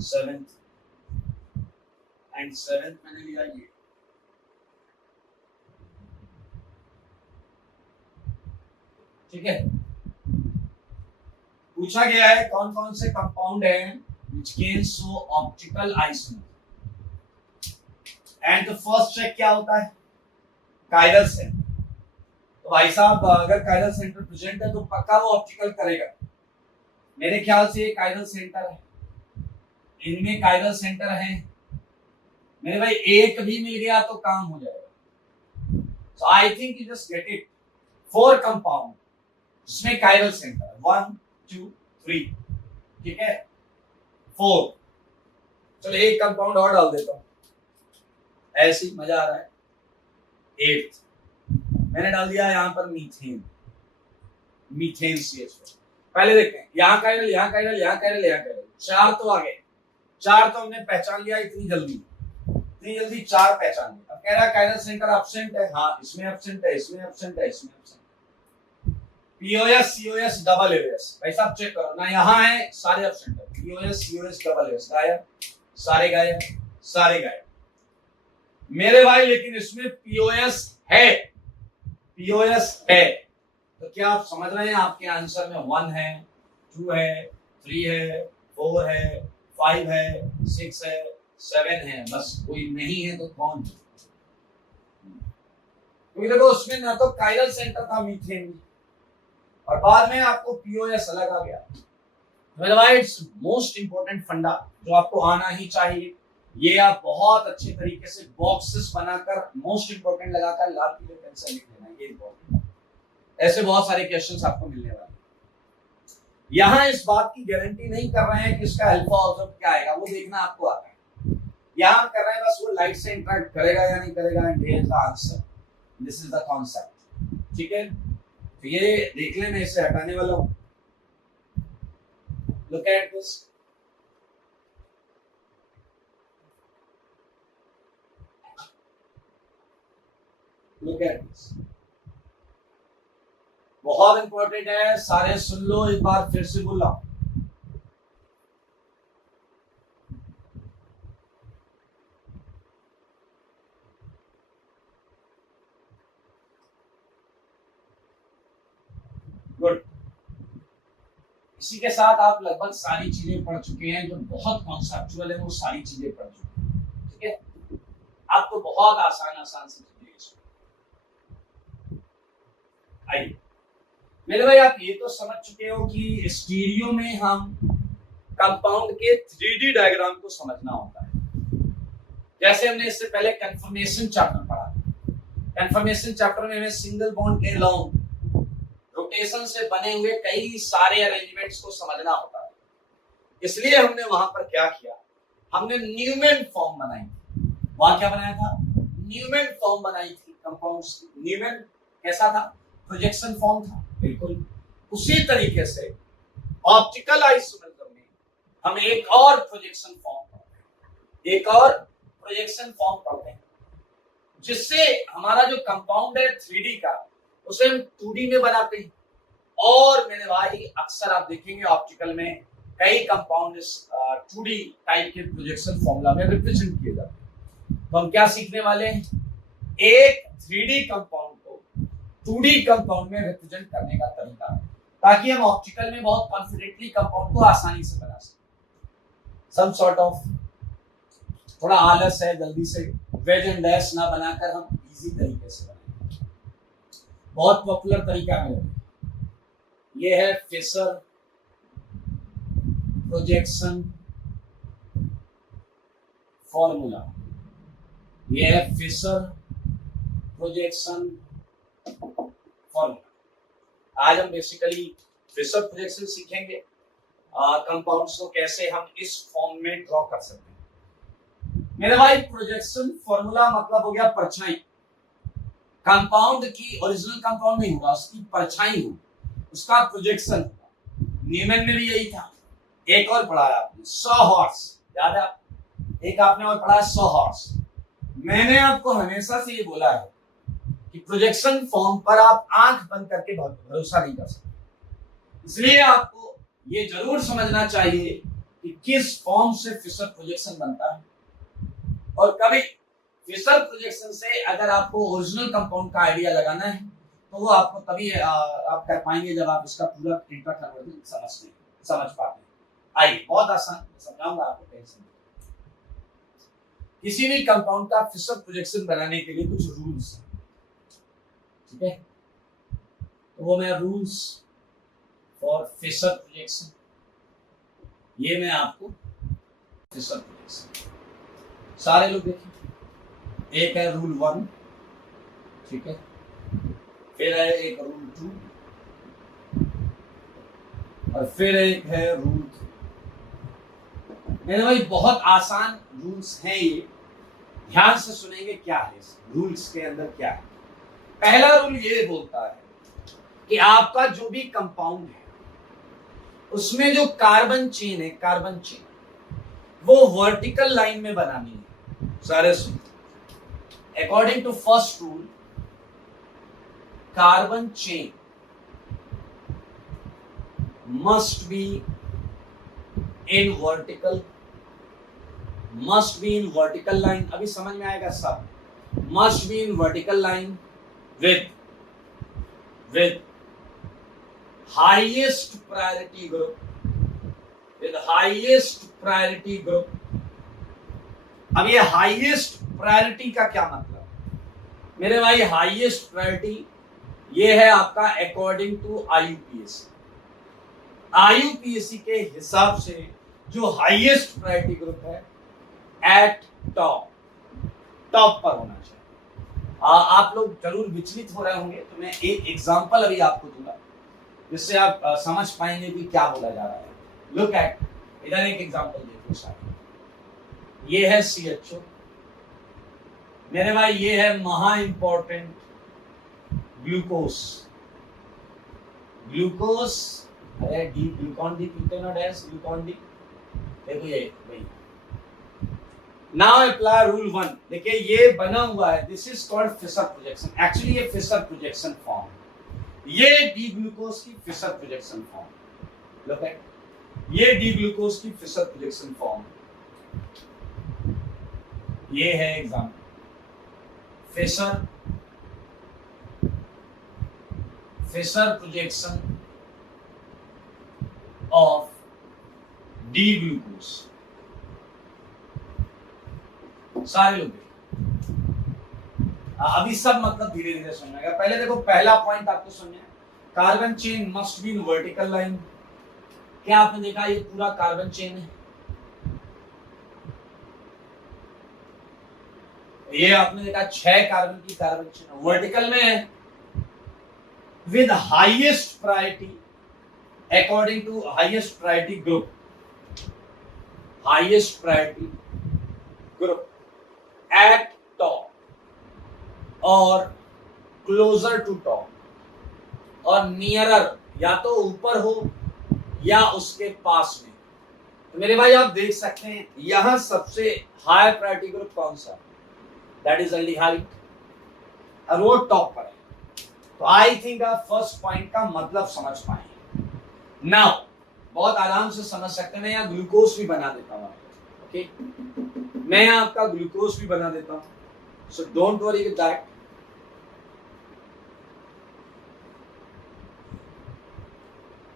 सेवेंथ, एंड सेवेंथ मैंने लिया ये, ठीक है। पूछा गया है कौन कौन से कंपाउंड हैं which can show optical isomer, and the first check क्या होता है, कायरल सेंटर। तो भाई साहब अगर कायरल सेंटर प्रेजेंट है तो पक्का वो ऑप्टिकल करेगा। मेरे ख्याल से ये कायरल सेंटर है, इनमें कायरल सेंटर है मेरे भाई, एक भी मिल गया तो काम हो जाएगा। So I think you just get it, 4 compound जिसमें कायरल सेंटर 1 2 3, ठीक है, 4। चलो एक कंपाउंड और डाल देता हूं, ऐसे ही मजा आ रहा है। 8 मैंने डाल दिया यहाँ पर मीथेन, मीथेन CH4। पहले देखते हैं, यहाँ कायरल, यहाँ कायरल, यहाँ कायरल, यहाँ कायरल, 4 तो आ गए, 4 तो हमने पहचान लिया इतनी जल्दी 4 पहचान लिया। अब कह रहा है कायरल सेंटर एब्सेंट है, हाँ इसमें एब्सेंट है, इसमें एब्सेंट है, इसमें absent. POS COS double AOS, भाई साहब चेक करो ना, यहाँ है सारे एब्सेंट है, POS COS डबल AOS गायब, सारे गायब, सारे गायब मेरे भाई। लेकिन इसमें POS है, POS है, तो क्या आप समझ रहे हैं आपके आंसर में 1 है, 2 है, 3 है, 4 है, 5 है, 6 है, 7 है, बस कोई नहीं है तो कौन है? क्योंकि देखो उसमें ना तो कायरल सेंटर था मीथेन में, और बाद में आपको POS अलग आ गया। मेरे भाई इट्स मोस्ट इंपोर्टेंट फंडा जो आपको आना ही चाहिए। ये आप बहुत अच्छे तरीके से बॉक्सेस बनाकर मोस्ट इंपोर्टेंट लगाकर लाल पीले पेन से लिख लेना, ये इंपॉर्टेंट है। ऐसे बहुत सारे क्वेश्चंस आपको मिलने वाले हैं। यहाँ इस बात की गारंटी नहीं कर रहे हैं कि इसका अल्फा ऑब्जर्व क्या आएगा, वो देखना आपको आता है। यहाँ हम कर रहे हैं बस वो लाइट से इंटरेक्ट करेगा या नहीं करेगा, and here is the answer, this is the concept, ठीक है। तो ये देख ले, मैं इसे हटाने वाला हूं। Look at this, look at this, बहुत इंपॉर्टेंट है, सारे सुन लो, एक बार फिर से बोला। गुड, इसी के साथ आप लगभग सारी चीजें पढ़ चुके हैं, जो बहुत कॉन्सेप्चुअल है वो सारी चीजें पढ़ चुके हैं, ठीक है। आपको बहुत आसान आसान से चीजें आइए मेरे भाई, आप ये तो समझ चुके हो कि स्टीरियो में हम कंपाउंड के 3D डायग्राम को समझना होता है। जैसे हमने इससे पहले कंफर्मेशन चैप्टर पढ़ा, कंफर्मेशन चैप्टर में हमें सिंगल बॉन्ड के लॉन्ग रोटेशन से बने हुए कई सारे अरेंजमेंट्स को समझना होता है। इसलिए हमने वहां पर क्या किया, हमने न्यूमैन फॉर्म बनाई थी। वहां क्या बनाया था, न्यूमैन फॉर्म बनाई थी कंपाउंड्स की। न्यूमैन कैसा था, प्रोजेक्शन फॉर्म था, बिल्कुल उसी तरीके से ऑप्टिकल आइसोमेरिज्म में हम एक और प्रोजेक्शन फॉर्म पढ़ते हैं, एक और प्रोजेक्शन फॉर्म पढ़ते हैं, जिससे हमारा जो कंपाउंड है 3D का, उसे हम 2D में बनाते हैं। और मेरे भाई अक्सर आप देखेंगे ऑप्टिकल में कई कंपाउंड 2D टाइप के प्रोजेक्शन फॉर्मूला में रिप्रेजेंट किए जाते हैं। तो हम क्या सीखने वाले हैं, एक 3D कंपाउंड को 2D कंपाउंड में रिप्रेजेंट करने का तरीका, ताकि हम ऑप्टिकल में बहुत कॉन्फिडेंटली कंपाउंड को आसानी से बना सकें। सम सॉर्ट ऑफ थोड़ा आलस है, जल्दी से वेज एंड डैश ना बनाकर हम इजी तरीके से बनाएंगे। बहुत पॉपुलर तरीका है ये है फिशर प्रोजेक्शन फॉर्मूला। ये है फिशर प्रोजेक्शन फॉर्मूला। आज हम बेसिकली फिशर प्रोजेक्शन सीखेंगे, कंपाउंड्स को कैसे हम इस फॉर्म में ड्रॉ कर सकते हैं। मेरे भाई प्रोजेक्शन फॉर्मूला मतलब हो गया परछाई। कंपाउंड की ओरिजिनल कंपाउंड नहीं होगा, उसकी परछाई होगी, उसका प्रोजेक्शन होगा। न्यूमन में भी यही था। एक और पढ़ा है आपने, सॉ हॉर्स, याद है? एक आपने और पढ़ा है सॉ हॉर्स। मैंने आपको हमेशा से ये बोला है कि प्रोजेक्शन फॉर्म पर आप आंख बंद करके भरोसा नहीं कर सकते, इसलिए आपको ये जरूर समझना चाहिए कि किस फॉर्म से फिशर प्रोजेक्शन बनता है। और कभी फिशर प्रोजेक्शन से अगर आपको ओरिजिनल कंपाउंड का आइडिया लगाना है तो वो आपको तभी आप कर पाएंगे जब आप इसका पूरा इंटर कन्वर्जन समझ पाते हैं। आइए, बहुत आसान समझाऊंगा आपको कैसे। किसी भी कंपाउंड का फिशर प्रोजेक्शन बनाने के लिए कुछ रूल्स हैं, ठीक है? तो वो मैं रूल्स फॉर फिशर प्रोजेक्शन, ये मैं आपको फिशर प्रोजेक्शन सारे लोग देखिए। एक है रूल 1, ठीक है, फिर है एक रूल 2 और फिर एक है रूल 3। मेरे भाई बहुत आसान रूल्स हैं ये, ध्यान से सुनेंगे क्या है इस रूल्स के अंदर क्या है। पहला रूल ये बोलता है कि आपका जो भी कंपाउंड है उसमें जो कार्बन चेन है, कार्बन चेन वो वर्टिकल लाइन में बनानी है। सारे सुन, according to first rule, carbon chain must be in vertical line। अभी समझ में आएगा सब। must be in vertical line with highest priority group। अब ये हाईएस्ट प्रायोरिटी का क्या मतलब? मेरे भाई हाईएस्ट प्रायोरिटी ये है आपका अकॉर्डिंग टू आईयूपीएसी के हिसाब से जो हाईएस्ट प्रायोरिटी ग्रुप है एट टॉप पर होना चाहिए। आप लोग जरूर विचलित हो रहे होंगे, तो मैं एक एग्जांपल अभी आपको दूंगा जिससे आप समझ पाएंगे कि क्या बोला जा रहा है। लुक एट, इधर एक एग्जांपल देखो साथ। ये है CHO। मेरे भाई ये है महा इंपॉर्टेंट ग्लूकोस। अरे डी ग्लूकॉन डी पीते ना, डैश ग्लूकॉन डी। देखो ये भाई, नाउ अप्लाई रूल 1। देखिए ये बना हुआ है, this is called Fischer projection. Actually ये फिशर प्रोजेक्शन फॉर्म, ये डी ग्लूकोज की Fischer projection form. Look at, ये डी ग्लूकोज की फिशर प्रोजेक्शन फॉर्म। ये है example, Fischer projection of D glucose. सारे लोग अभी सब मतलब धीरे धीरे समझेगा। पहले देखो, पहला पॉइंट आपको समझना है, carbon chain must be in vertical line. क्या आपने देखा ये पूरा कार्बन चेन है? ये आपने देखा 6 कार्बन की कार्बन चेन वर्टिकल में है with highest priority according to highest priority group at top और क्लोजर टू टॉप और नियरर, या तो ऊपर हो या उसके पास में। तो मेरे भाई आप देख सकते हैं यहां सबसे हाई प्रायोरिटी ग्रुप कौन सा? दैट इज एल्डिहाइड, और वो टॉप पर है। तो आई थिंक आप फर्स्ट पॉइंट का मतलब समझ पाए। नाउ बहुत आराम से समझ सकते हैं। मैं यहाँ ग्लूकोज भी बना देता हूँ, ओके? मैं यहाँ आपका ग्लूकोज भी बना देता हूँ, so don't worry with that.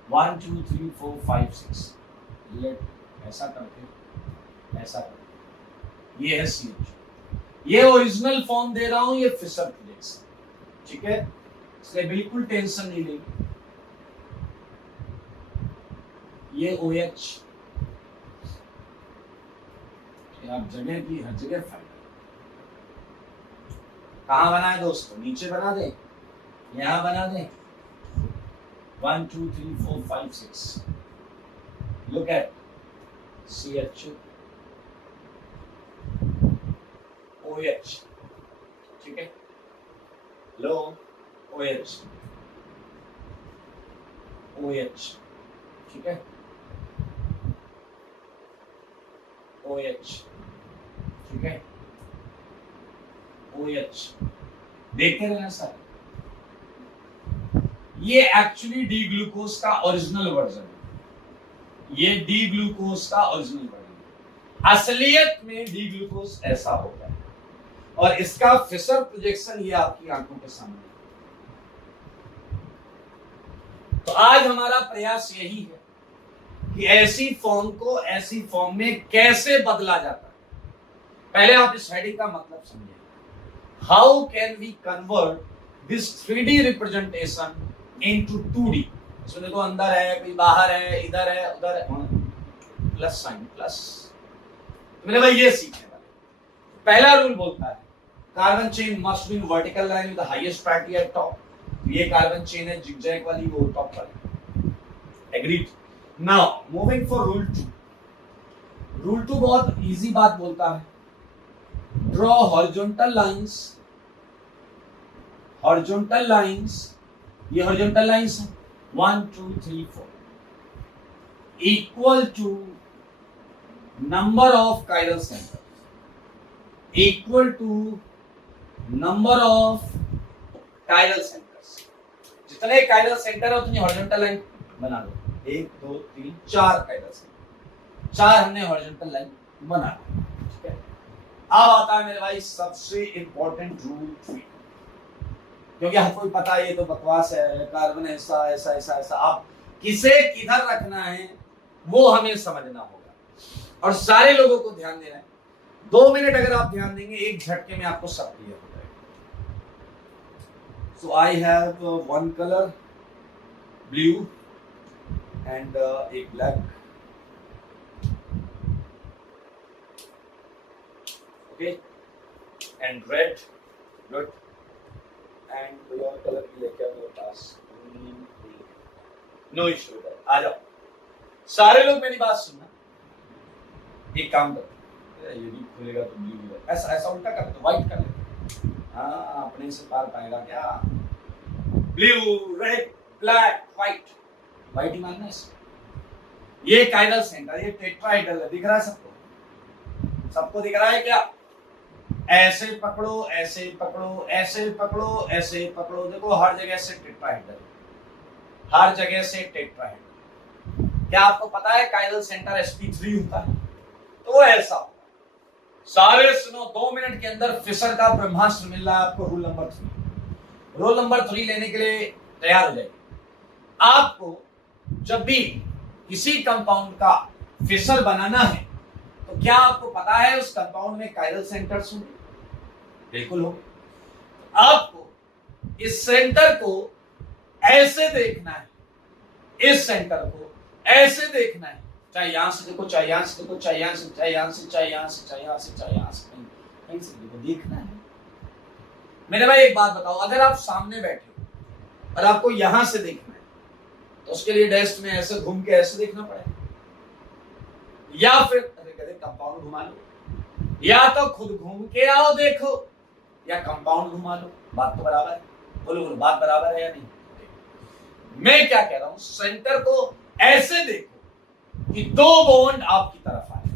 1 2 3 4 5 6 let ऐसा करके ऐसा करके ये है CH, ये ओरिजिनल फॉर्म दे रहा हूं, ये फिशर प्रोजेक्शन, ठीक है, इसलिए बिल्कुल टेंशन नहीं लेंगे। ये OH आप जगह की हर जगह फाइल कहां बनाए दोस्तों, नीचे बना दे, यहां बना दे, 1 2 3 4 5 6 look at CH OH, ठीक है, लो OH OH, ठीक है, OH, ठीक है, OH, देखते रहना सर, ये एक्चुअली डी ग्लूकोज का ओरिजिनल वर्जन है, ये डी ग्लूकोज का ओरिजिनल वर्जन है। असलियत में डी ग्लूकोज ऐसा होता है और इसका फिशर प्रोजेक्शन ये आपकी आंखों के सामने। तो आज हमारा प्रयास यही है कि ऐसी फॉर्म को ऐसी फॉर्म में कैसे बदला जाता है। पहले आप इस हेडिंग का मतलब समझें, how can we convert this 3D representation into 2D। इसमें देखो अंदर है, कोई बाहर है, इधर है, उधर है, प्लस साइन प्लस। तो मेरे भाई ये सीखने वाले पहला रूल बोलता है carbon chain must be vertical line with the highest priority at top. ये कार्बन चेन है जिगजैग वाली, वो टॉप वाली, agreed. Now moving for rule 2। Rule 2 बहुत इजी बात बोलता है, draw horizontal lines, horizontal lines, ये हॉरिजॉन्टल लाइंस है 1 2 3 4 equal to number of chiral centre, equal to number of chiral centres. जितने काइरल सेंटर है उतनी हॉरिजॉन्टल लाइन बना दो, 1 2 3 4 काइरल सेंटर, 4 हमने हॉरिजॉन्टल लाइन बना दी, ठीक है। अब आता है मेरे भाई सबसे इंपॉर्टेंट रूल 3, क्योंकि आपको पता है ये तो बकवास है, कार्बन ऐसा ऐसा ऐसा ऐसा, आप किसे किधर रखना है वो हमें समझना होगा और सारे लोगों को ध्यान देना है। 2 मिनट अगर आप ध्यान देंगे एक झटके में आपको सब क्लियर हो जाएगा। So I have one colour blue and एक black, okay, and red, good, and कोई और कलर भी लेके आओ मेरे पास, नो इश्यू। आ जाओ सारे लोग, मेरी बात सुनना, एक काम करो, ये भी खुलेगा तो ब्लू भी, ऐसा ऐसा उल्टा कर दो, व्हाइट कर ले, हाँ अपने से पार पाएगा क्या, blue red black white, white ही मानना इसको। ये काइरल सेंटर, ये टेट्राहेड्रल है, दिख रहा है सबको, सबको दिख रहा है क्या, ऐसे पकड़ो, ऐसे पकड़ो, ऐसे पकड़ो, ऐसे पकड़ो, देखो हर जगह से टेट्राहेड्रल, हर जगह से टेट्राहेड्रल। क्या आपको पता है काइरल सेंटर sp3 होता है, तो ऐसा होता है। सारे सुनो, 2 मिनट के अंदर फिशर का ब्रह्मास्त्र मिल रहा है आपको। रूल नंबर 3, रूल नंबर 3 लेने के लिए तैयार हो जाइए। आपको जब भी किसी कंपाउंड का फिशर बनाना है तो क्या आपको पता है उस कंपाउंड में काइरल सेंटर्स होंगे? बिल्कुल होंगे। आपको इस सेंटर को ऐसे देखना है, इस सेंटर को ऐसे देखना है, चाहे यहां से देखो, चाहे यहां से देखो, चाहे यहां से, चाहे यहां से, चाहे यहां से, चाहे यहां से, चाहे यहां से, कहीं से देखो, देखना है। मेरे भाई एक बात बताओ, अगर आप सामने बैठे हो और आपको यहां से देखना है तो उसके लिए डेस्क में ऐसे घूम के ऐसे देखना पड़ेगा, या फिर कंपाउंड घुमा लो, या तो खुद घूम के आओ देखो, या कंपाउंड घुमा लो। बात तो बराबर है, बोलो बोलो, बात बराबर है या नहीं? मैं क्या कह रहा हूं, सेंटर को ऐसे देखो कि 2 बॉन्ड आपकी तरफ आए।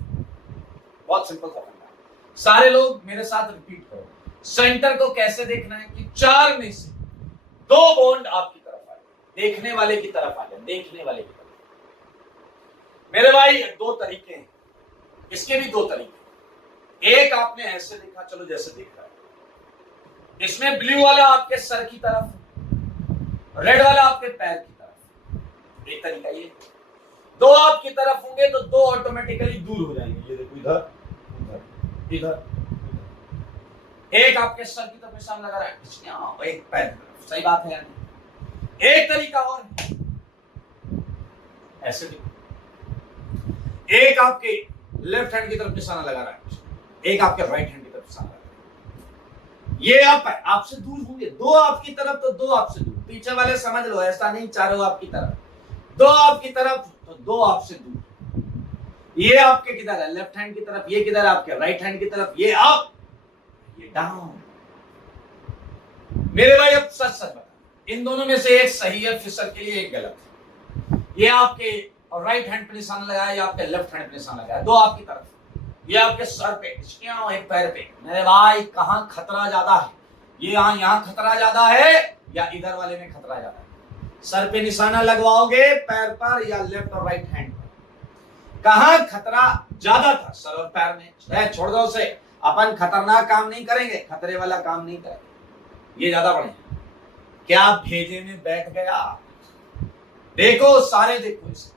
बहुत सिंपल सा फंडा है, सारे लोग मेरे साथ रिपीट करो। सेंटर को कैसे देखना है कि 4 में से 2 बॉन्ड आपकी तरफ आए, देखने वाले की तरफ आ जाए, देखने वाले की तरफ। मेरे भाई 2 तरीके हैं, इसके भी 2 तरीके। एक आपने ऐसे देखा, चलो जैसे देख रहा है, इसमें ब्लू वाला आपके सर की तरफ, रेड वाला आपके पैर की तरफ। एक तरीका ये, दो आपकी तरफ होंगे तो दो ऑटोमेटिकली दूर हो जाएंगे। ये देखो इधर इधर इधर, एक आपके सर की तरफ निशान लगा रहा है, एक पैर की तरफ, सही बात है यानी। एक तरीका और ऐसे देखो, एक आपके लेफ्ट हैंड की तरफ निशाना लगा रहा है, एक आपके राइट हैंड की तरफ निशाना लगा रहा है। ये आप आपसे दूर होंगे, दो आपकी तरफ तो दो आपसे दूर। पीछे वाले समझ लो, ऐसा नहीं चारों आपकी तरफ, दो आपकी तरफ तो दो आपसे दूर। ये आपके किधर है, लेफ्ट हैंड की तरफ, ये किधर है आपके राइट हैंड की तरफ, ये अप ये डाउन। मेरे भाई अब सच सच बता, इन दोनों में से एक सही है फिशर के लिए, एक गलत है। ये आपके राइट हैंड पे निशान लगाया, या आपके लेफ्ट हैंड पे निशान लगाया, दो आपकी तरफ, ये आपके सर पे, एक पैर पे। मेरे भाई कहां खतरा ज्यादा है, ये यहां खतरा ज्यादा है या इधर वाले में खतरा ज्यादा है? सर पे निशाना लगवाओगे पैर पर या लेफ्ट और राइट हैंड पर? कहां खतरा ज्यादा था, सर और पैर में? छोड़ दो उसे, अपन खतरनाक काम नहीं करेंगे, खतरे वाला काम नहीं करेंगे, ये ज्यादा बढ़िया। क्या भेजे में बैठ गया? देखो सारे देखो इसे,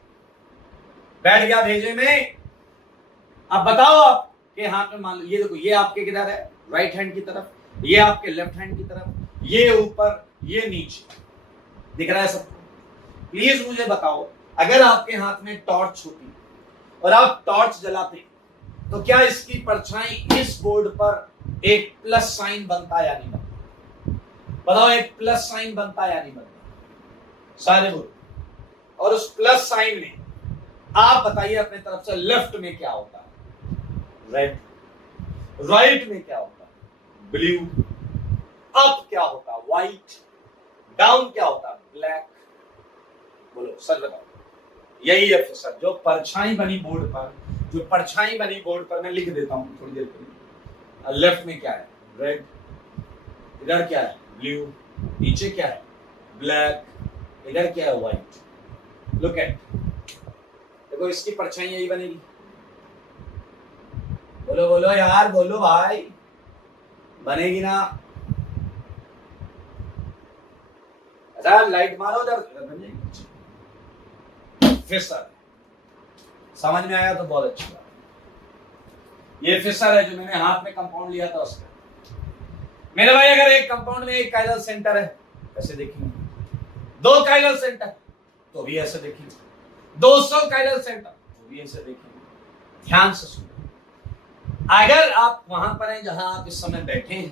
बैठ गया भेजे में। अब बताओ आप के हाथ में, मान लो ये देखो, ये आपके किधर है, राइट हैंड की तरफ, ये आपके लेफ्ट हैंड की तरफ, ये ऊपर ये नीचे, दिख रहा है सबको? प्लीज मुझे बताओ, अगर आपके हाथ में टॉर्च होती और आप टॉर्च जलाते तो क्या इसकी परछाई इस बोर्ड पर एक प्लस साइन बनता या नहीं बनता? बताओ, एक प्लस साइन बनता या नहीं बनता? सारे बोर्ड, और उस प्लस साइन में आप बताइए अपने तरफ से, लेफ्ट में क्या होता है? रेड। राइट में क्या होता है? ब्लू। अप क्या होता है? व्हाइट। डाउन क्या होता है? ब्लैक। बोलो सच बताओ। यही है फिशर, जो परछाई बनी बोर्ड पर, जो परछाई बनी बोर्ड पर, मैं लिख देता हूं थोड़ी देर के लिए। लेफ्ट में क्या है? रेड। इधर क्या है? ब्लू। नीचे क्या है? ब्लैक। इधर क्या है? व्हाइट। लुक एट, देखो इसकी परछाई यही बनेगी। बोलो बोलो यार, बोलो भाई, बनेगी ना? अच्छा लाइट मारो उधर, बन जाएगी। फिशर समझ में आया तो बहुत अच्छी बात। ये फिशर है जो मैंने हाथ में कंपाउंड लिया था उसका। मेरे भाई अगर एक कंपाउंड में एक काइरल सेंटर है, ऐसे देखेंगे, दो काइरल सेंटर तो भी ऐसे देखेंगे, 200 काइरल सेंटर तो भी ऐसे देखेंगे। ध्यान से सुनो, अगर आप वहां पर हैं जहां आप इस समय बैठे हैं,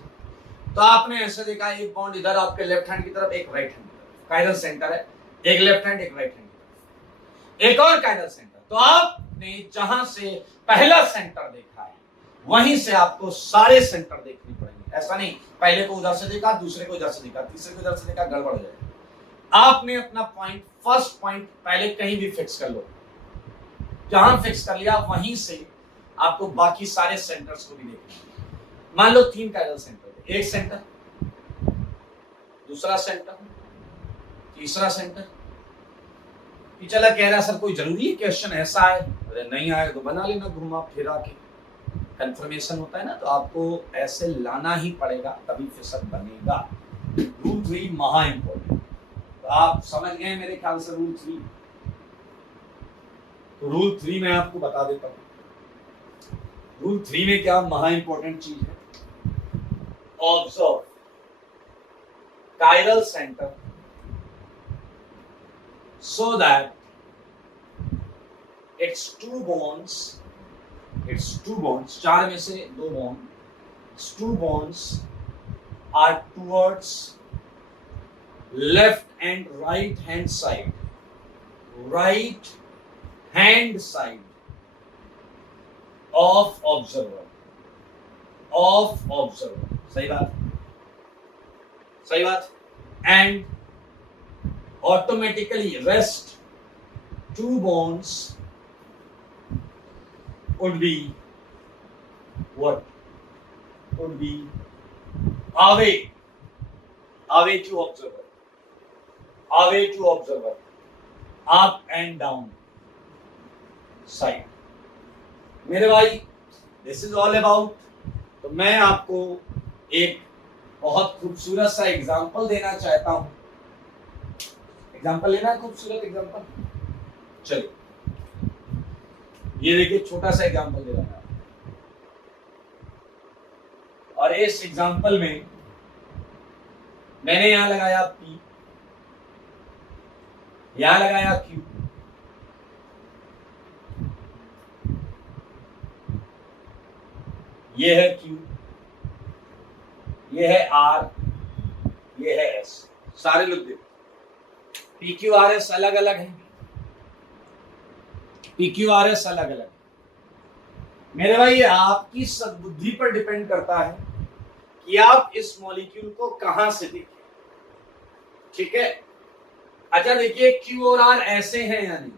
तो आपने ऐसे देखा, एक बॉन्ड इधर आपके लेफ्ट हैंड की तरफ, एक राइट हैंड की तरफ, काइरल सेंटर है, एक लेफ्ट हैंड एक राइट हैंड की तरफ, एक और काइरल सेंटर। तो आपने जहां से पहला सेंटर देखा है, वहीं से आपको सारे सेंटर देखने पड़ेंगे। ऐसा नहीं पहले को उधर से देखा, दूसरे को इधर से देखा, तीसरे को इधर से देखा, गड़बड़ हो जाएगा। आपने अपना पॉइंट, फर्स्ट पॉइंट पहले कहीं भी फिक्स कर लो, जहां फिक्स कर लिया वहीं से आपको बाकी सारे सेंटर्स को भी देखना। मान लो 3 काइरल सेंटर, एक सेंटर, दूसरा सेंटर, तीसरा सेंटर। चला कह रहा सर कोई जरूरी है क्वेश्चन ऐसा है? अरे नहीं आए तो बना लेना घुमा फिरा के, कंफर्मेशन होता है ना, तो आपको ऐसे लाना ही पड़ेगा तभी फिशर बनेगा। रूल 3 महा इंपॉर्टेंट, तो आप समझ गए मेरे ख्याल से रूल 3। तो रूल 3 मैं आपको बता देता हूं। रूल 3 में क्या महा इंपॉर्टेंट चीज है? Observe chiral centre so that its two bonds, चार में से 2 bond, two bonds are towards left and right hand side of observer, सही बात, and automatically rest 2 bonds would be what? Would be away to observer, up and down side। मेरे भाई दिस इज ऑल अबाउट। तो मैं आपको एक बहुत खूबसूरत सा एग्जाम्पल देना चाहता हूं। एग्जाम्पल लेना है, खूबसूरत एग्जाम्पल। चलिए ये देखिए छोटा सा एग्जांपल दे रहा हूं और इस एग्जांपल में मैंने यहां लगाया P, यहां लगाया Q, ये है Q, ये है R, ये है S। सारे लोग देखो PQRS अलग अलग है, PQRS अलग अलग। मेरे भाई ये आपकी सद्बुद्धि पर डिपेंड करता है कि आप इस मॉलिक्यूल को कहां से देखें, ठीक है। अच्छा देखिए Q और R ऐसे हैं या नहीं,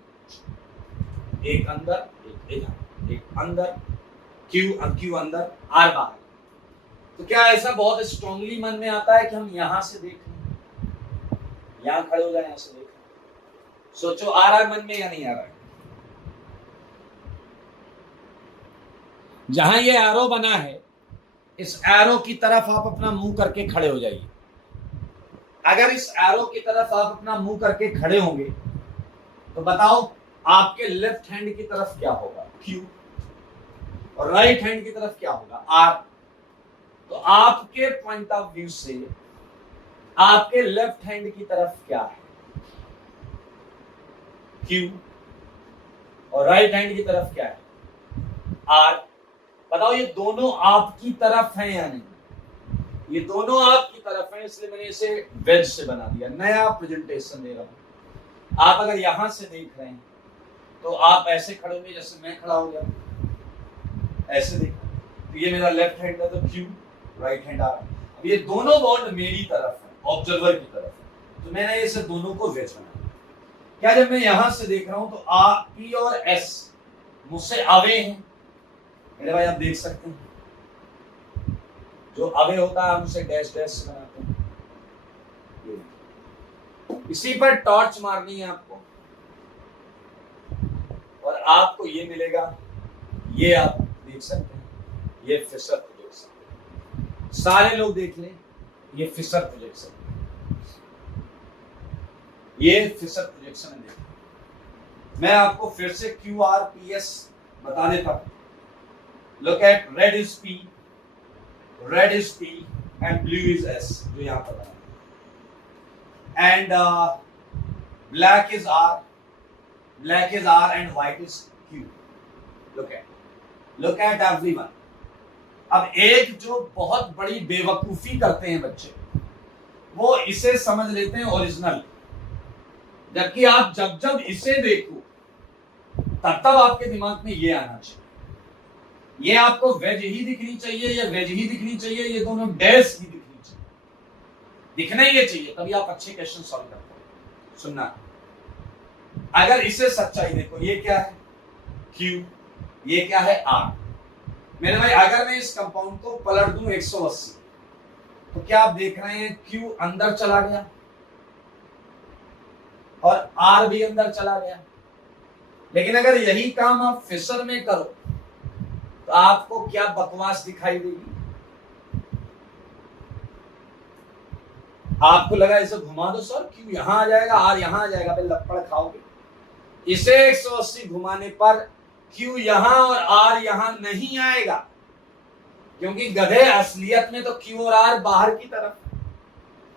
एक अंदर एक इधर, एक अंदर, Q अंदर R बाहर। तो क्या ऐसा बहुत स्ट्रांगली मन में आता है कि हम यहां से देख रहे, यहां खड़े हो जाए, यहां से देख रहे? सोचो आ रहा है मन में या नहीं आ रहा है? जहां ये एरो बना है इस एरो की तरफ आप अपना मुंह करके खड़े हो जाइए। अगर इस एरो की तरफ आप अपना मुंह करके खड़े होंगे तो बताओ आपके लेफ्ट हैंड की तरफ क्या होगा, Q, और राइट हैंड की तरफ क्या होगा, R। तो आपके पॉइंट ऑफ व्यू से आपके लेफ्ट हैंड की तरफ क्या है, Q, और राइट हैंड की तरफ क्या है, R। बताओ ये दोनों आपकी तरफ हैं या नहीं? ये दोनों आपकी तरफ हैं, इसलिए मैंने इसे वेज से बना दिया, नया प्रेजेंटेशन दे रहा हूं। आप अगर यहां से देख रहे हैं तो आप ऐसे खड़े होंगे जैसे मैं खड़ा हो गया, ऐसे देखो। तो ये मेरा लेफ्ट हैंड है तो Q, राइट हैंड R। अब ये दोनों बॉन्ड मेरी तरफ है, ऑब्जर्वर की तरफ है, तो मैंने इसे दोनों को वेज बनाया। क्या जब मैं यहां से देख रहा हूं तो P और S मुझसे अवे हैं मेरे भाई, आप देख सकते हैं। जो अवे होता है हम उसे डैश डैश से बनाते हैं। इसी पर टॉर्च मारनी है आपको और आपको ये मिलेगा, ये आप देख सकते हैं, ये फिशर प्रोजेक्शन। सारे लोग देख लें, ये फिशर प्रोजेक्शन, ये फिशर प्रोजेक्शन है। देखिए मैं आपको फिर से QRPS बता देता हूं। Look at red is P and blue is S, जो यहाँ पर बना है, and black is R and white is Q. Look at everyone. अब एक जो बहुत बड़ी बेवकूफी करते हैं बच्चे, वो इसे समझ लेते हैं ओरिजिनल, जबकि आप जब इसे देखो तब आपके दिमाग में ये आना चाहिए, ये आपको वेज ही दिखनी चाहिए या वेज ही दिखनी चाहिए, ये दोनों डैश ही दिखनी चाहिए, दिखना ही चाहिए, तभी आप अच्छे क्वेश्चन सॉल्व करते हो। सुनना, अगर इसे सच्चाई देखो, ये क्या है Q, ये क्या है R। मेरे भाई अगर मैं इस कंपाउंड को पलट दूं 180 तो क्या आप देख रहे हैं Q अंदर चला गया और R भी अंदर चला गया। लेकिन अगर यही काम आप फिशर में करो तो आपको क्या बकवास दिखाई देगी। आपको लगा इसे घुमा दो सर, Q यहां आ जाएगा, R यहां आ जाएगा, फिर लपड़ खाओगे। इसे 180 घुमाने पर Q यहां और R यहां नहीं आएगा, क्योंकि गधे असलियत में तो Q और R बाहर की तरफ,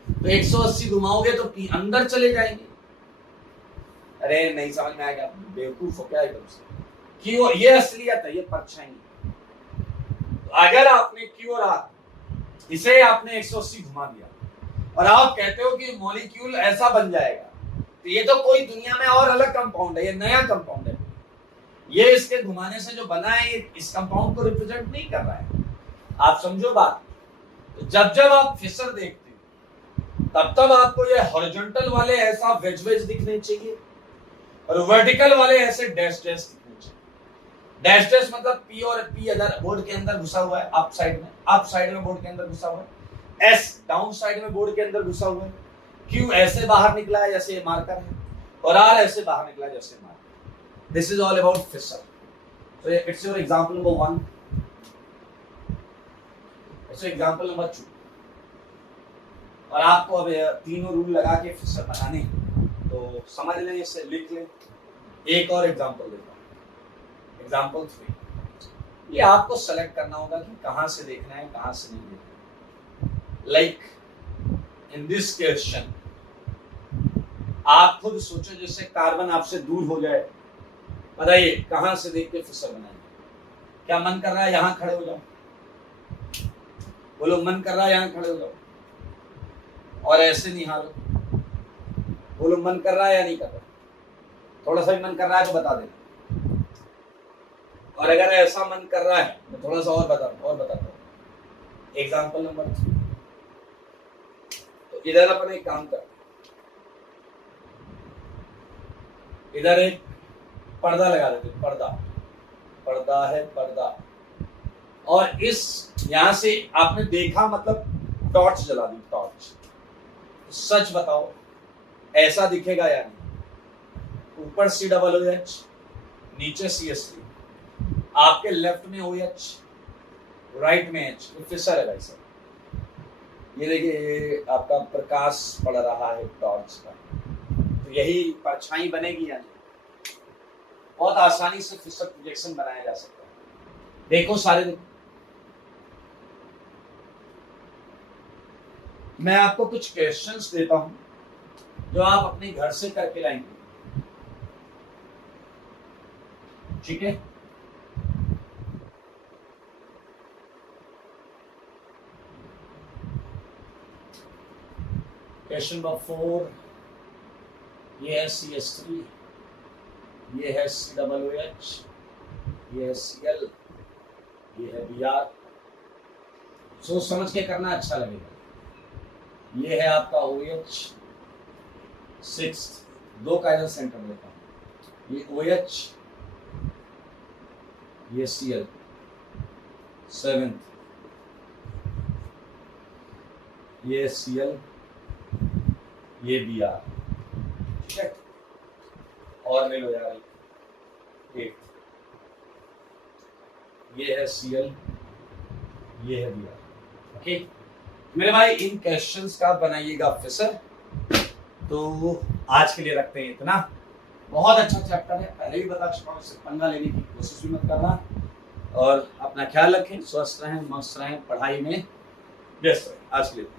तो 180 घुमाओगे तो P अंदर चले जाएंगे। अरे नहीं समझ में आएगा, बेवकूफ हो क्या एकदम से। Q ये असलियत है, ये परछाई। तो अगर आपने Q और R इसे आपने 180 घुमा दिया और आप कहते हो कि मॉलिक्यूल ऐसा बन जाएगा, तो ये तो कोई दुनिया में और अलग कंपाउंड है, ये नया कंपाउंड है। ये इसके घुमाने से जो बना है ये इस कंपाउंड को रिप्रेजेंट नहीं कर रहा है। आप समझो बात। तो जब आप फिशर देखते हो तब आपको ये हॉरिजॉन्टल वाले ऐसा वेज वेज दिखने चाहिए और वर्टिकल वाले ऐसे डैश डैश दिखने चाहिए। डैश डैश मतलब P और P अगर बोर्ड के अंदर घुसा हुआ है, अप साइड में बोर्ड के अंदर घुसा हुआ है, S डाउन साइड में बोर्ड के अंदर घुसा हुआ है, Q ऐसे बाहर निकला है जैसे मार्कर है, और R ऐसे बाहर निकला है जैसे marker. This is all about fissure. So it's your example number 1. It's your example number 2. और आपको अब तीनों रूल लगा के फिशर बनाने, तो समझ लें, इससे लिख लें। एक और एग्जांपल देता हूँ, एग्जांपल 3। ये आपको सेलेक्ट करना होगा कि कहां से देखना है, कहां से नहीं देखना। लाइक इन दिस क्वेश्चन आप खुद सोचो, जैसे कार्बन आपसे दूर हो जाए, बताइए कहां से देख के फिशर बनाएंगे? क्या मन कर रहा है यहां खड़े हो जाओ? बोलो, मन कर रहा है यहां खड़े हो जाओ और ऐसे निहारो। बोलो, मन कर रहा है या नहीं कर रहा? थोड़ा सा भी मन कर रहा है तो बता देना, और अगर ऐसा मन कर रहा है तो थोड़ा सा और बताता हूं। Example number 3। तो इधर अपन एक काम कर, इधर एक पर्दा लगा देते, पर्दा है, पर्दा, और इस यहां से आपने देखा, मतलब टॉर्च जला दी, टॉर्च। सच बताओ ऐसा दिखेगा या नहीं? ऊपर COOH, नीचे CH3, आपके लेफ्ट में OH, राइट में H, तो फिशर है भाई साहब। ये देखिए, ये आपका प्रकाश पड़ रहा है टॉर्च का, तो यही परछाई बनेगी या नहीं? बहुत आसानी से फिशर प्रोजेक्शन बनाया जा सकता है। देखो सारे, मैं आपको कुछ क्वेश्चंस देता हूं जो आप अपने घर से करके लाएंगे, ठीक है? क्वेश्चन नंबर 4, ये है CH3, ये है COOH, ये है Cl, ये है Br। सोच समझ के करना, अच्छा लगेगा। ये है आपका OH 6, 2 का इधर सेंटर देता हूं। ये OH, ये Cl 7, ये Cl, ये Br, ठीक है? और ले लो यार, 8, ये है Cl, ये है Br। ओके मेरे भाई, इन क्वेश्चंस का बनाइएगा फिशर। तो आज के लिए रखते हैं इतना। बहुत अच्छा चैप्टर है, पहले भी बता चुका हूं, इससे पंगा लेने की कोशिश भी मत करना, और अपना ख्याल रखें, स्वस्थ रहें, मस्त रहें, पढ़ाई में व्यस्त रहें। आज के लिए